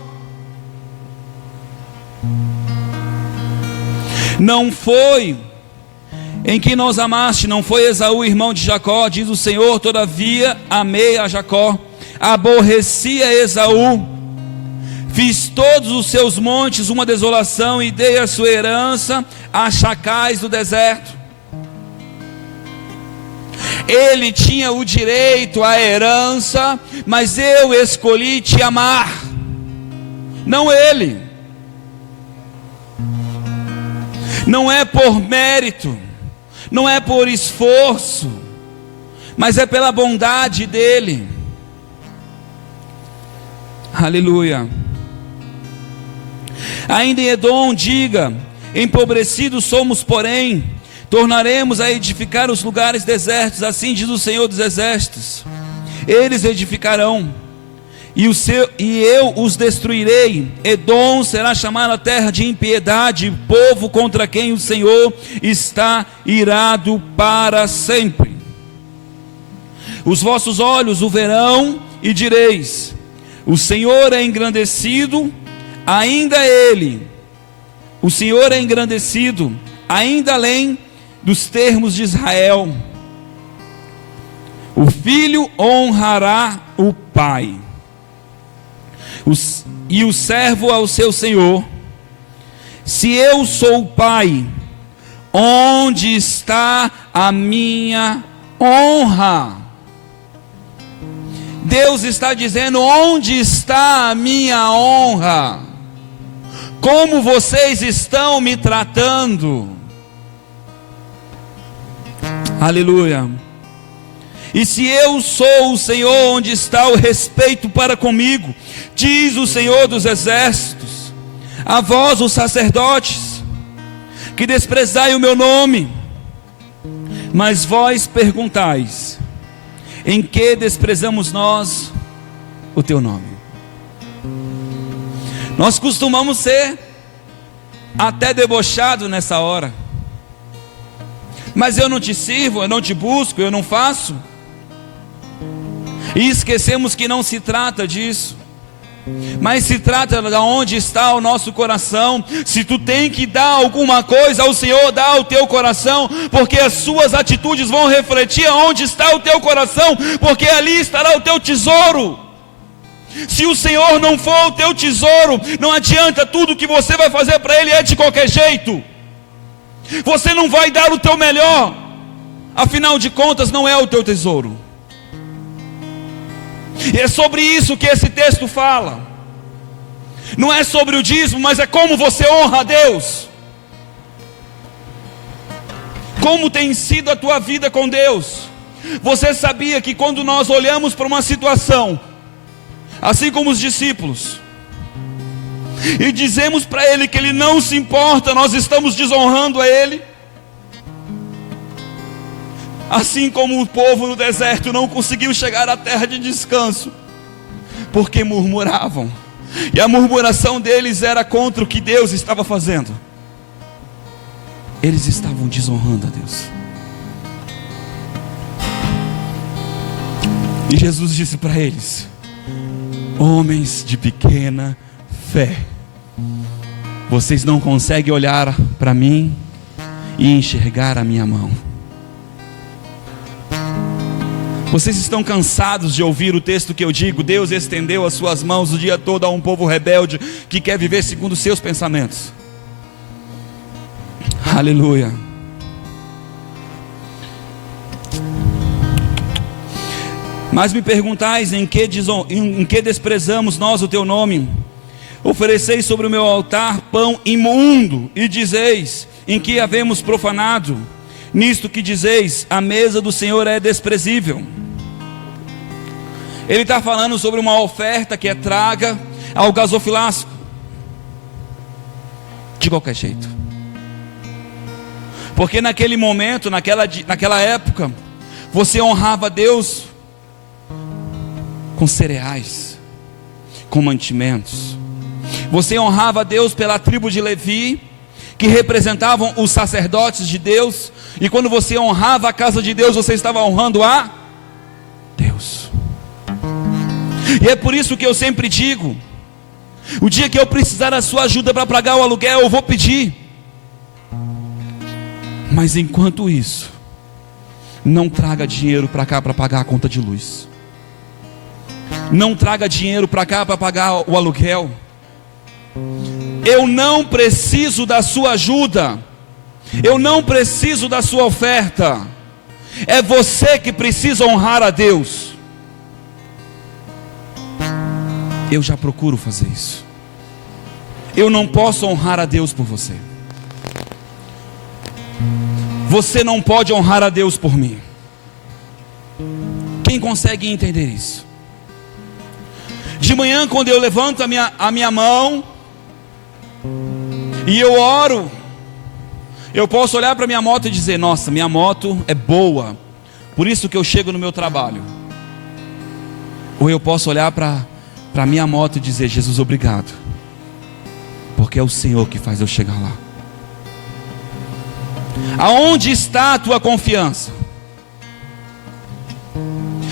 Não foi em que nos amaste, não foi Esaú, irmão de Jacó, diz o Senhor: todavia amei a Jacó, aborreci a Esaú, fiz todos os seus montes uma desolação e dei a sua herança a chacais do deserto. Ele tinha o direito à herança, mas eu escolhi te amar, não ele. Não é por mérito, não é por esforço, mas é pela bondade dele. Aleluia. Ainda em Edom diga: empobrecidos somos, porém tornaremos a edificar os lugares desertos, assim diz o Senhor dos Exércitos. Eles edificarão, e eu os destruirei. Edom será chamada terra de impiedade, povo contra quem o Senhor está irado para sempre. Os vossos olhos o verão e direis: o Senhor é engrandecido, ainda ele. O Senhor é engrandecido, ainda além dos termos de Israel. O filho honrará o pai, e o servo ao seu senhor. Se eu sou o pai, onde está a minha honra? Deus está dizendo: onde está a minha honra? como vocês estão me tratando. Aleluia. E se eu sou o Senhor, onde está o respeito para comigo? Diz o Senhor dos exércitos. A vós, os sacerdotes, que desprezai o meu nome. Mas vós perguntais: em que desprezamos nós o teu nome? Nós costumamos ser até debochados nessa hora. Mas eu não te sirvo, eu não te busco, eu não faço. E esquecemos que não se trata disso, mas se trata de onde está o nosso coração. Se tu tem que dar alguma coisa ao Senhor, dá o teu coração, porque as suas atitudes vão refletir aonde está o teu coração, porque ali estará o teu tesouro. Se o Senhor não for o teu tesouro, não adianta, tudo que você vai fazer para Ele é de qualquer jeito. Você não vai dar o teu melhor, afinal de contas não é o teu tesouro. E é sobre isso que esse texto fala. Não é sobre o dízimo, mas é como você honra a Deus. Como tem sido a tua vida com Deus? Você sabia que quando nós olhamos para uma situação, assim como os discípulos, e dizemos para Ele que Ele não se importa, nós estamos desonrando a Ele? Assim como o povo no deserto não conseguiu chegar à terra de descanso, porque murmuravam, e a murmuração deles era contra o que Deus estava fazendo. Eles estavam desonrando a Deus. E Jesus disse para eles: homens de pequena fé, vocês não conseguem olhar para mim e enxergar a minha mão. Vocês estão cansados de ouvir o texto que eu digo: Deus estendeu as suas mãos o dia todo a um povo rebelde que quer viver segundo os seus pensamentos. Aleluia. Mas me perguntais: em que desprezamos nós o teu nome? Ofereceis sobre o meu altar pão imundo, e dizeis: em que havemos profanado? Nisto que dizeis: a mesa do Senhor é desprezível. Ele está falando sobre uma oferta que é traga ao gasofilasco, de qualquer jeito. Porque naquele momento, naquela época, você honrava Deus com cereais, com mantimentos. Você honrava Deus pela tribo de Levi, que representavam os sacerdotes de Deus. E quando você honrava a casa de Deus, você estava honrando a Deus. E é por isso que eu sempre digo: o dia que eu precisar da sua ajuda para pagar o aluguel, eu vou pedir. Mas enquanto isso, não traga dinheiro para cá para pagar a conta de luz. Não traga dinheiro para cá para pagar o aluguel. Eu não preciso da sua ajuda. Eu não preciso da sua oferta. É você que precisa honrar a Deus. Eu já procuro fazer isso. Eu não posso honrar a Deus por você. Você não pode honrar a Deus por mim. Quem consegue entender isso? De manhã, quando eu levanto a minha mão e eu oro, eu posso olhar para minha moto e dizer: nossa, minha moto é boa, por isso que eu chego no meu trabalho. Ou eu posso olhar para a minha moto e dizer: Jesus, obrigado, porque é o Senhor que faz eu chegar lá. Aonde está a tua confiança?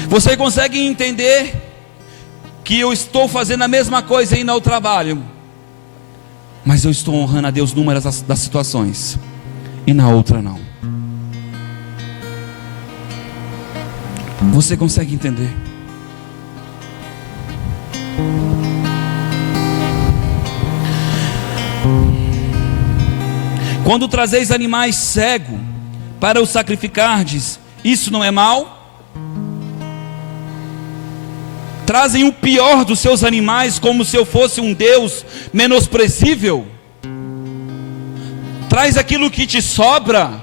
Você consegue entender que eu estou fazendo a mesma coisa indo ao trabalho, mas eu estou honrando a Deus numa das situações e na outra não? Você consegue entender? Quando trazeis animais cegos para os sacrificardes, isso não é mal? Trazem o pior dos seus animais como se eu fosse um Deus menosprezível? traz aquilo que te sobra,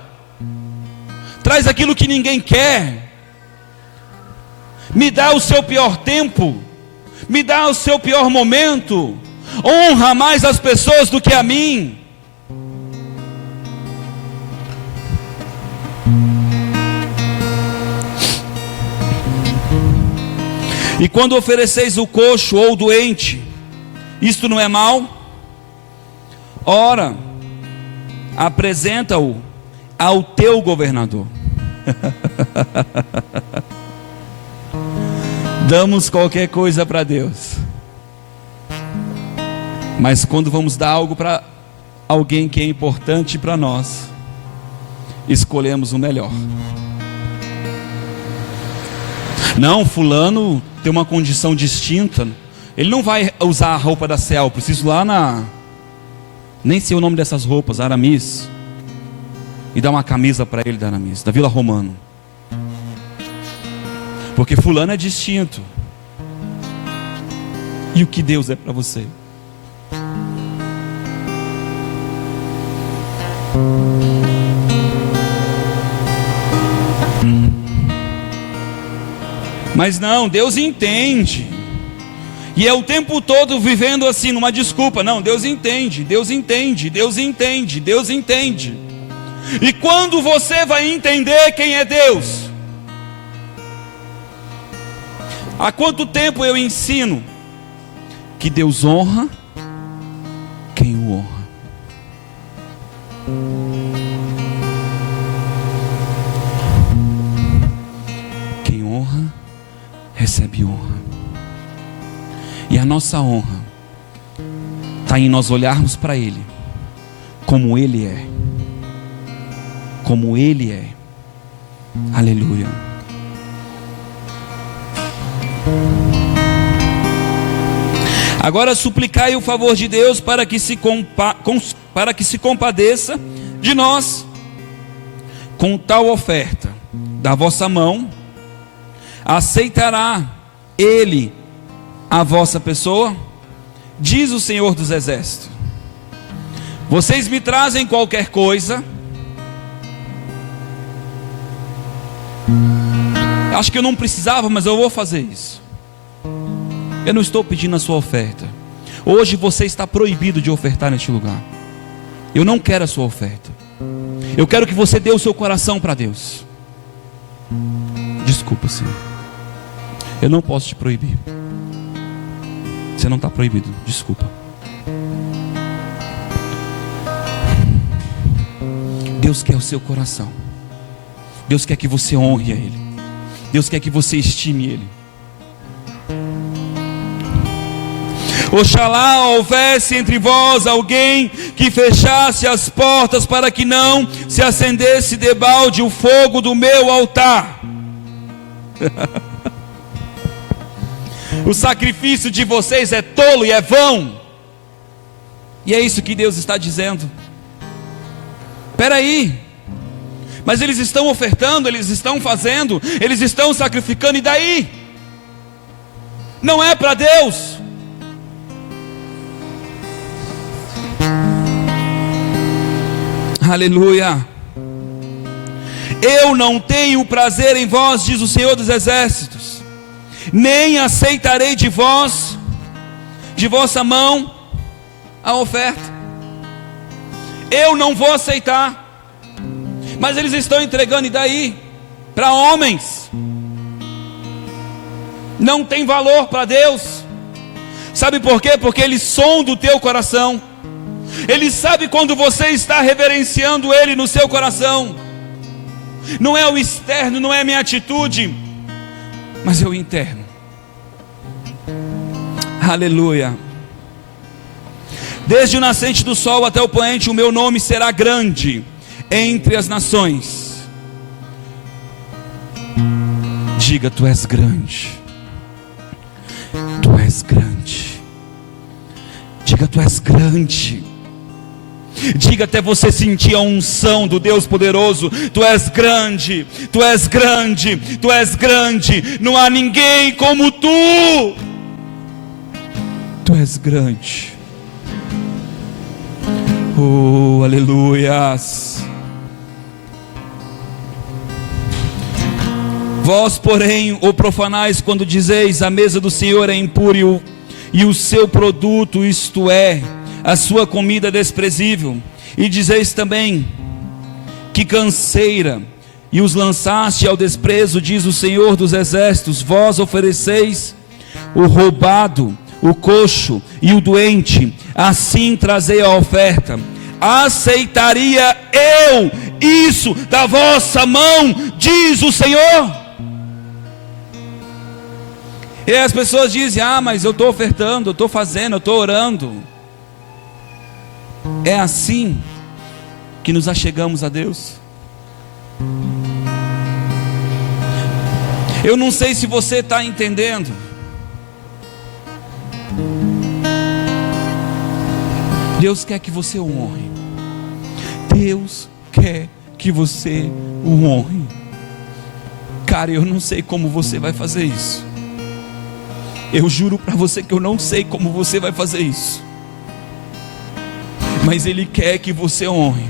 traz aquilo que ninguém quer, me dá o seu pior tempo, me dá o seu pior momento, honra mais as pessoas do que a mim. E quando ofereceis o coxo ou o doente, isto não é mal? Ora, apresenta-o ao teu governador. Damos qualquer coisa para Deus, mas quando vamos dar algo para alguém que é importante para nós, escolhemos o melhor. Não, fulano tem uma condição distinta, ele não vai usar a roupa da CEL, preciso lá nem sei o nome dessas roupas, Aramis, e dar uma camisa para ele da Aramis, da Vila Romano, porque fulano é distinto. E o que Deus é para você? Mas não, Deus entende. E é o tempo todo vivendo assim, numa desculpa. Não, Deus entende, Deus entende, Deus entende, Deus entende. E quando você vai entender quem é Deus? Há quanto tempo eu ensino que Deus honra quem o honra? Quem honra recebe honra. E a nossa honra está em nós olharmos para Ele como Ele é. Como Ele é. Aleluia. Agora suplicai o favor de Deus para que se compadeça de nós. Com tal oferta da vossa mão, aceitará Ele a vossa pessoa? Diz o Senhor dos Exércitos. Vocês me trazem qualquer coisa. Acho que eu não precisava, mas eu vou fazer isso. Eu não estou pedindo a sua oferta. Hoje você está proibido de ofertar neste lugar. Eu não quero a sua oferta. Eu quero que você dê o seu coração para Deus. Desculpa, Senhor. Eu não posso te proibir. Você não está proibido, desculpa. Deus quer o seu coração. Deus quer que você honre a Ele. Deus quer que você estime Ele. Oxalá houvesse entre vós alguém que fechasse as portas para que não se acendesse debalde o fogo do meu altar. O sacrifício de vocês é tolo e é vão. E é isso que Deus está dizendo. Espera aí. Mas eles estão ofertando, eles estão fazendo, eles estão sacrificando, e daí? Não é para Deus. Aleluia. Eu não tenho prazer em vós, diz o Senhor dos Exércitos, nem aceitarei de vós, de vossa mão, a oferta. Eu não vou aceitar. Mas eles estão entregando, e daí? Para homens. Não tem valor para Deus. Sabe por quê? Porque Ele sonda o teu coração. Ele sabe quando você está reverenciando Ele no seu coração. Não é o externo, não é a minha atitude, mas é o interno. Aleluia. Desde o nascente do sol até o poente, o meu nome será grande entre as nações. Diga: tu és grande. Tu és grande. Diga: tu és grande. Diga até você sentir a unção do Deus poderoso. Tu és grande, tu és grande, tu és grande. Não há ninguém como tu. Tu és grande. Oh, aleluias. Vós, porém, o profanais quando dizeis: a mesa do Senhor é impura e o seu produto, isto é, a sua comida desprezível. E dizeis também: que canseira, e os lançaste ao desprezo, diz o Senhor dos Exércitos. Vós ofereceis o roubado, o coxo e o doente, assim trazei a oferta. Aceitaria eu isso da vossa mão, diz o Senhor? E as pessoas dizem: ah, mas eu estou ofertando, eu estou fazendo, eu estou orando. É assim que nos achegamos a Deus? Eu não sei se você está entendendo. Deus quer que você o honre. Deus quer que você o honre. Cara, eu não sei como você vai fazer isso. Eu juro para você que eu não sei como você vai fazer isso. Mas Ele quer que você honre.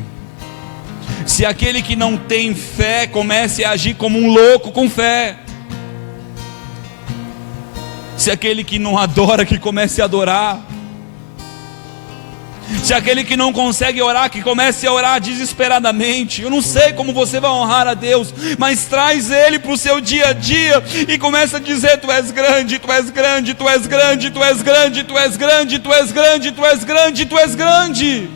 Se aquele que não tem fé comece a agir como um louco com fé. Se aquele que não adora, que comece a adorar. Se aquele que não consegue orar, que comece a orar desesperadamente. Eu não sei como você vai honrar a Deus, mas traz Ele para o seu dia a dia e começa a dizer: tu és grande, tu és grande, tu és grande, tu és grande, tu és grande, tu és grande, tu és grande, tu és grande.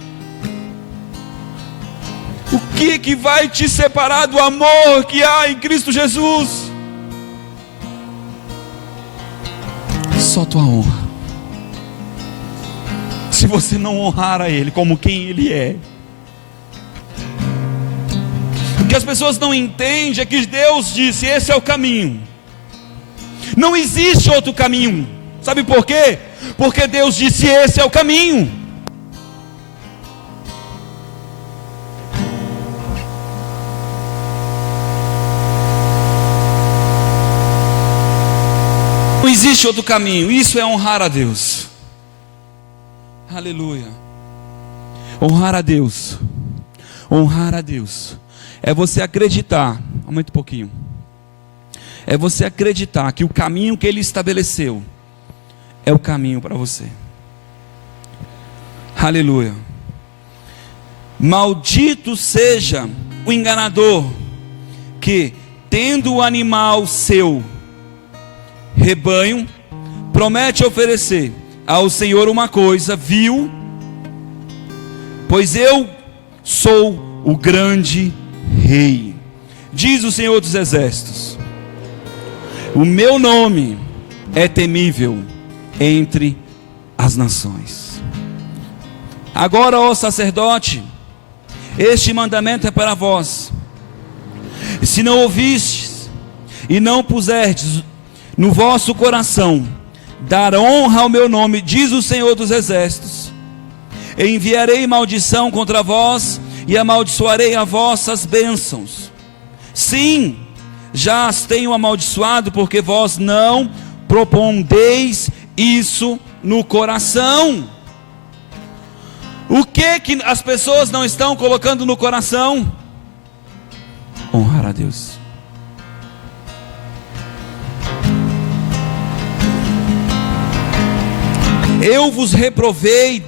O que vai te separar do amor que há em Cristo Jesus? Só tua honra. Se você não honrar a Ele como quem Ele é. O que as pessoas não entendem é que Deus disse: esse é o caminho. Não existe outro caminho. Sabe por quê? Porque Deus disse: esse é o caminho. Não existe outro caminho. Isso é honrar a Deus. Aleluia. Honrar a Deus. Honrar a Deus é você acreditar. Aumenta um pouquinho. É você acreditar que o caminho que Ele estabeleceu é o caminho para você. Aleluia. Maldito seja o enganador que, tendo o animal seu rebanho, promete oferecer ao Senhor uma coisa vil, pois eu sou o grande rei, diz o Senhor dos Exércitos. O meu nome é temível entre as nações. Agora, ó sacerdote, este mandamento é para vós. Se não ouvistes e não puserdes no vosso coração dar honra ao meu nome, diz o Senhor dos Exércitos, enviarei maldição contra vós e amaldiçoarei as vossas bênçãos. Sim, já as tenho amaldiçoado, porque vós não propondeis isso no coração. O que as pessoas não estão colocando no coração? Honrar a Deus. Eu vos reprovarei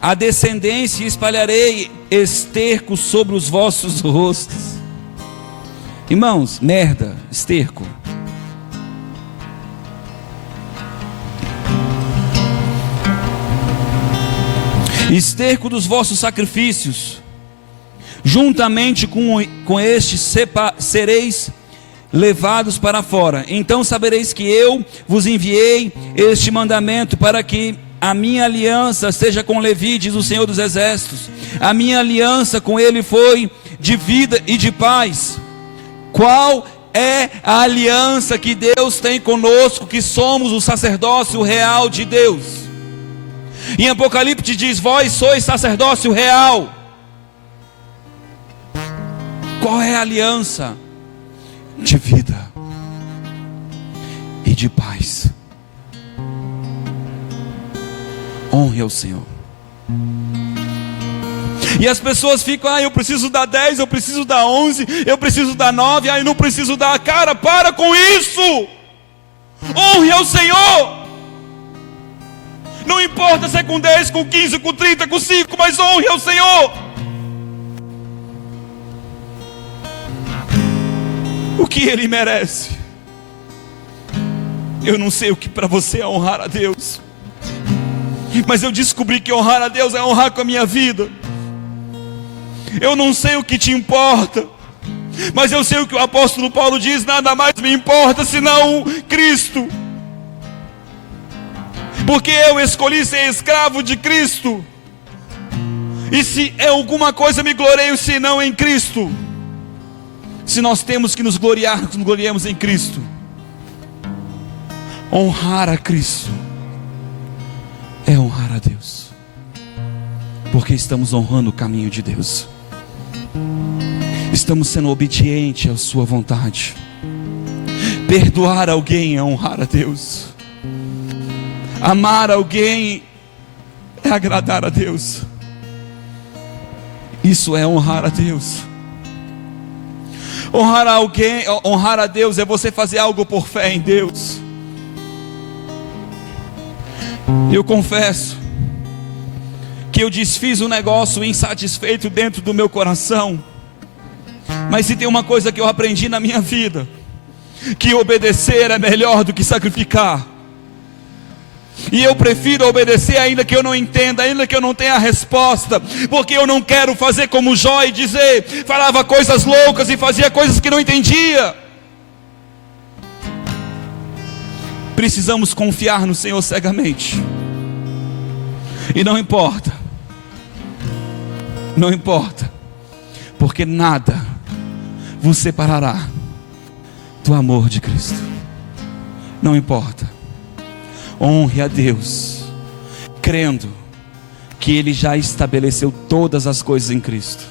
a descendência e espalharei esterco sobre os vossos rostos. Irmãos, merda, esterco. Esterco dos vossos sacrifícios, juntamente com estes sereis levados para fora. Então sabereis que eu vos enviei este mandamento, para que a minha aliança seja com Levi, diz o Senhor dos Exércitos. A minha aliança com ele foi de vida e de paz. Qual é a aliança que Deus tem conosco, que somos o sacerdócio real de Deus? Em Apocalipse diz: vós sois sacerdócio real. Qual é a aliança? De vida e de paz. Honre ao Senhor. E as pessoas ficam, eu preciso dar 10, eu preciso dar 11, eu preciso dar 9, não preciso dar. Cara, para com isso. Honre ao Senhor. Não importa se é com 10, com 15, com 30, com 5, mas honre ao Senhor. O que Ele merece. Eu não sei o que para você é honrar a Deus, mas eu descobri que honrar a Deus é honrar com a minha vida. Eu não sei o que te importa, mas eu sei o que o apóstolo Paulo diz: nada mais me importa senão Cristo, porque eu escolhi ser escravo de Cristo. E se é alguma coisa, me gloreio senão em Cristo. Se nós temos que nos gloriar, nos gloriemos em Cristo. Honrar a Cristo é honrar a Deus, porque estamos honrando o caminho de Deus. Estamos sendo obedientes à sua vontade. Perdoar alguém é honrar a Deus. Amar alguém é agradar a Deus. Isso é honrar a Deus. Honrar alguém, honrar a Deus é você fazer algo por fé em Deus. Eu confesso que eu desfiz um negócio insatisfeito dentro do meu coração. Mas se tem uma coisa que eu aprendi na minha vida, que obedecer é melhor do que sacrificar. E eu prefiro obedecer ainda que eu não entenda, ainda que eu não tenha a resposta, porque eu não quero fazer como Jó e dizer, falava coisas loucas e fazia coisas que não entendia. Precisamos confiar no Senhor cegamente. E não importa, porque nada vos separará do amor de Cristo. Não importa. Honre a Deus, crendo que Ele já estabeleceu todas as coisas em Cristo.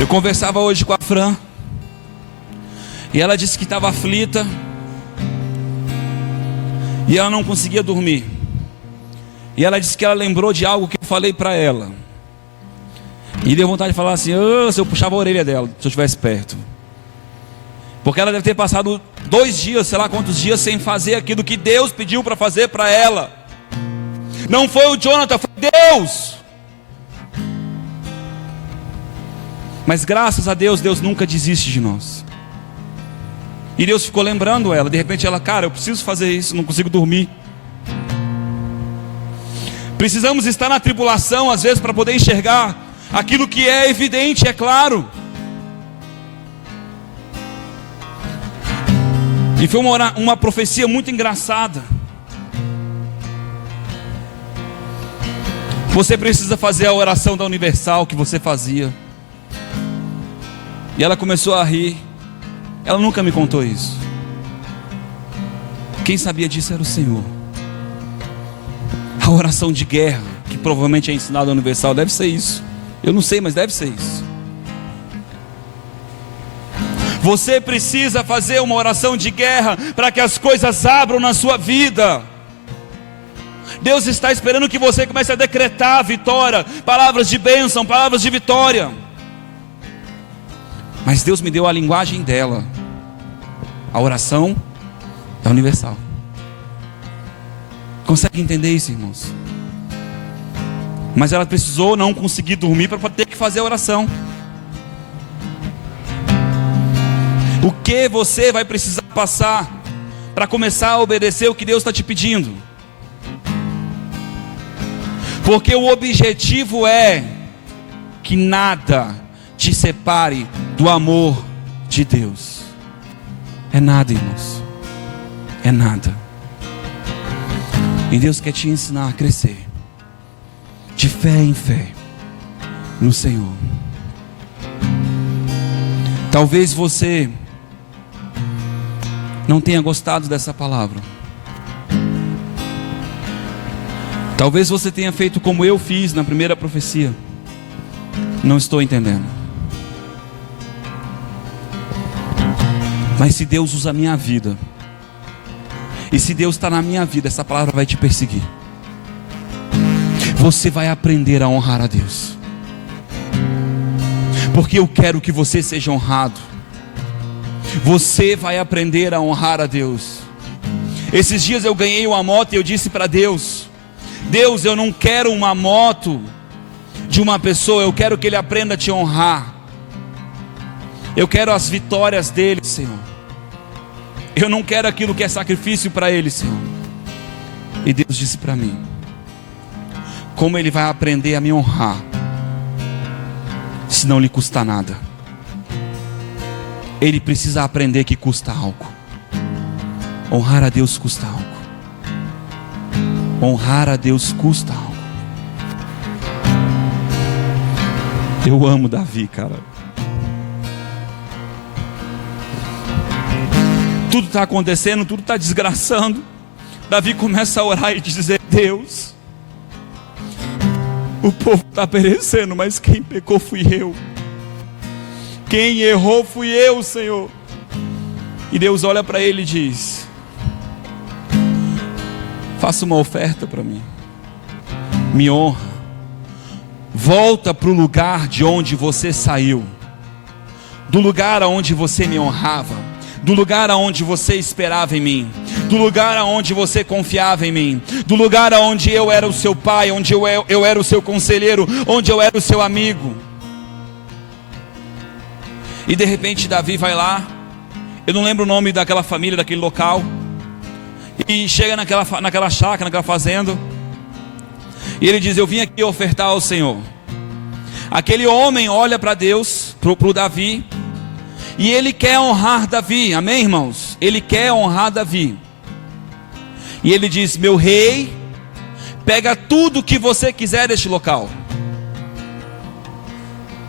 Eu conversava hoje com a Fran, e ela disse que estava aflita, e ela não conseguia dormir. E ela disse que ela lembrou de algo que eu falei para ela, e deu vontade de falar assim, se eu puxava a orelha dela, se eu estivesse perto. Porque ela deve ter passado 2 dias, sei lá quantos dias, sem fazer aquilo que Deus pediu para fazer para ela. Não foi o Jonathan, foi Deus. Mas graças a Deus, Deus nunca desiste de nós. E Deus ficou lembrando ela. De repente ela, cara, eu preciso fazer isso, não consigo dormir. Precisamos estar na tribulação às vezes para poder enxergar aquilo que é evidente, é claro. E foi uma profecia muito engraçada. Você precisa fazer a oração da Universal que você fazia. E ela começou a rir. Ela nunca me contou isso. Quem sabia disso era o Senhor. A oração de guerra, que provavelmente é ensinada na Universal, deve ser isso. Eu não sei, mas deve ser isso. Você precisa fazer uma oração de guerra para que as coisas abram na sua vida. Deus está esperando que você comece a decretar a vitória, palavras de bênção, palavras de vitória. Mas Deus me deu a linguagem dela, a oração da Universal. Consegue entender isso, irmãos? Mas ela precisou não conseguir dormir para ter que fazer a oração. O que você vai precisar passar para começar a obedecer o que Deus está te pedindo? Porque o objetivo é que nada te separe do amor de Deus. É nada, irmãos. É nada. E Deus quer te ensinar a crescer de fé em fé no Senhor. Talvez você não tenha gostado dessa palavra. Talvez você tenha feito como eu fiz na primeira profecia. Não estou entendendo. Mas se Deus usa a minha vida, E se Deus está na minha vida, essa palavra vai te perseguir. Você vai aprender a honrar a Deus, porque eu quero que você seja honrado. Você vai aprender a honrar a Deus. Esses dias eu ganhei uma moto e eu disse para Deus: Deus, eu não quero uma moto de uma pessoa, eu quero que ele aprenda a te honrar. Eu quero as vitórias dele, Senhor. Eu não quero aquilo que é sacrifício para ele, Senhor. E Deus disse para mim: como ele vai aprender a me honrar, se não lhe custa nada? Ele precisa aprender que custa algo. Honrar a Deus custa algo. Honrar a Deus custa algo. Eu amo Davi, cara. Tudo está acontecendo, tudo está desgraçando. Davi começa a orar e dizer: Deus, o povo está perecendo, mas quem pecou fui eu. Quem errou fui eu, Senhor. E Deus olha para ele e diz: faça uma oferta para mim, me honra, volta para o lugar de onde você saiu, do lugar aonde você me honrava, do lugar aonde você esperava em mim, do lugar aonde você confiava em mim, do lugar aonde eu era o seu pai, onde eu era o seu conselheiro, onde eu era o seu amigo. E de repente Davi vai lá, eu não lembro o nome daquela família, daquele local, e chega naquela chácara, naquela fazenda, e ele diz: eu vim aqui ofertar ao Senhor. Aquele homem olha para Deus, para o Davi, e ele quer honrar Davi, amém, irmãos? Ele quer honrar Davi. E ele diz: meu rei, pega tudo que você quiser deste local.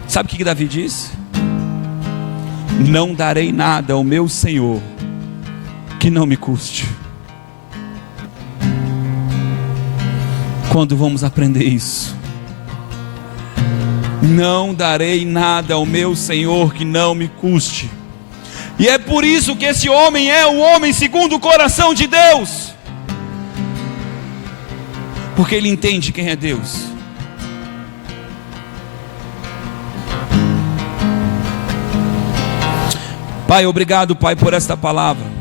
Sabe o que Davi disse? Não darei nada ao meu Senhor que não me custe. Quando vamos aprender isso? Não darei nada ao meu Senhor que não me custe. E é por isso que esse homem é o homem segundo o coração de Deus, porque ele entende quem é Deus. Pai, obrigado, Pai, por esta palavra.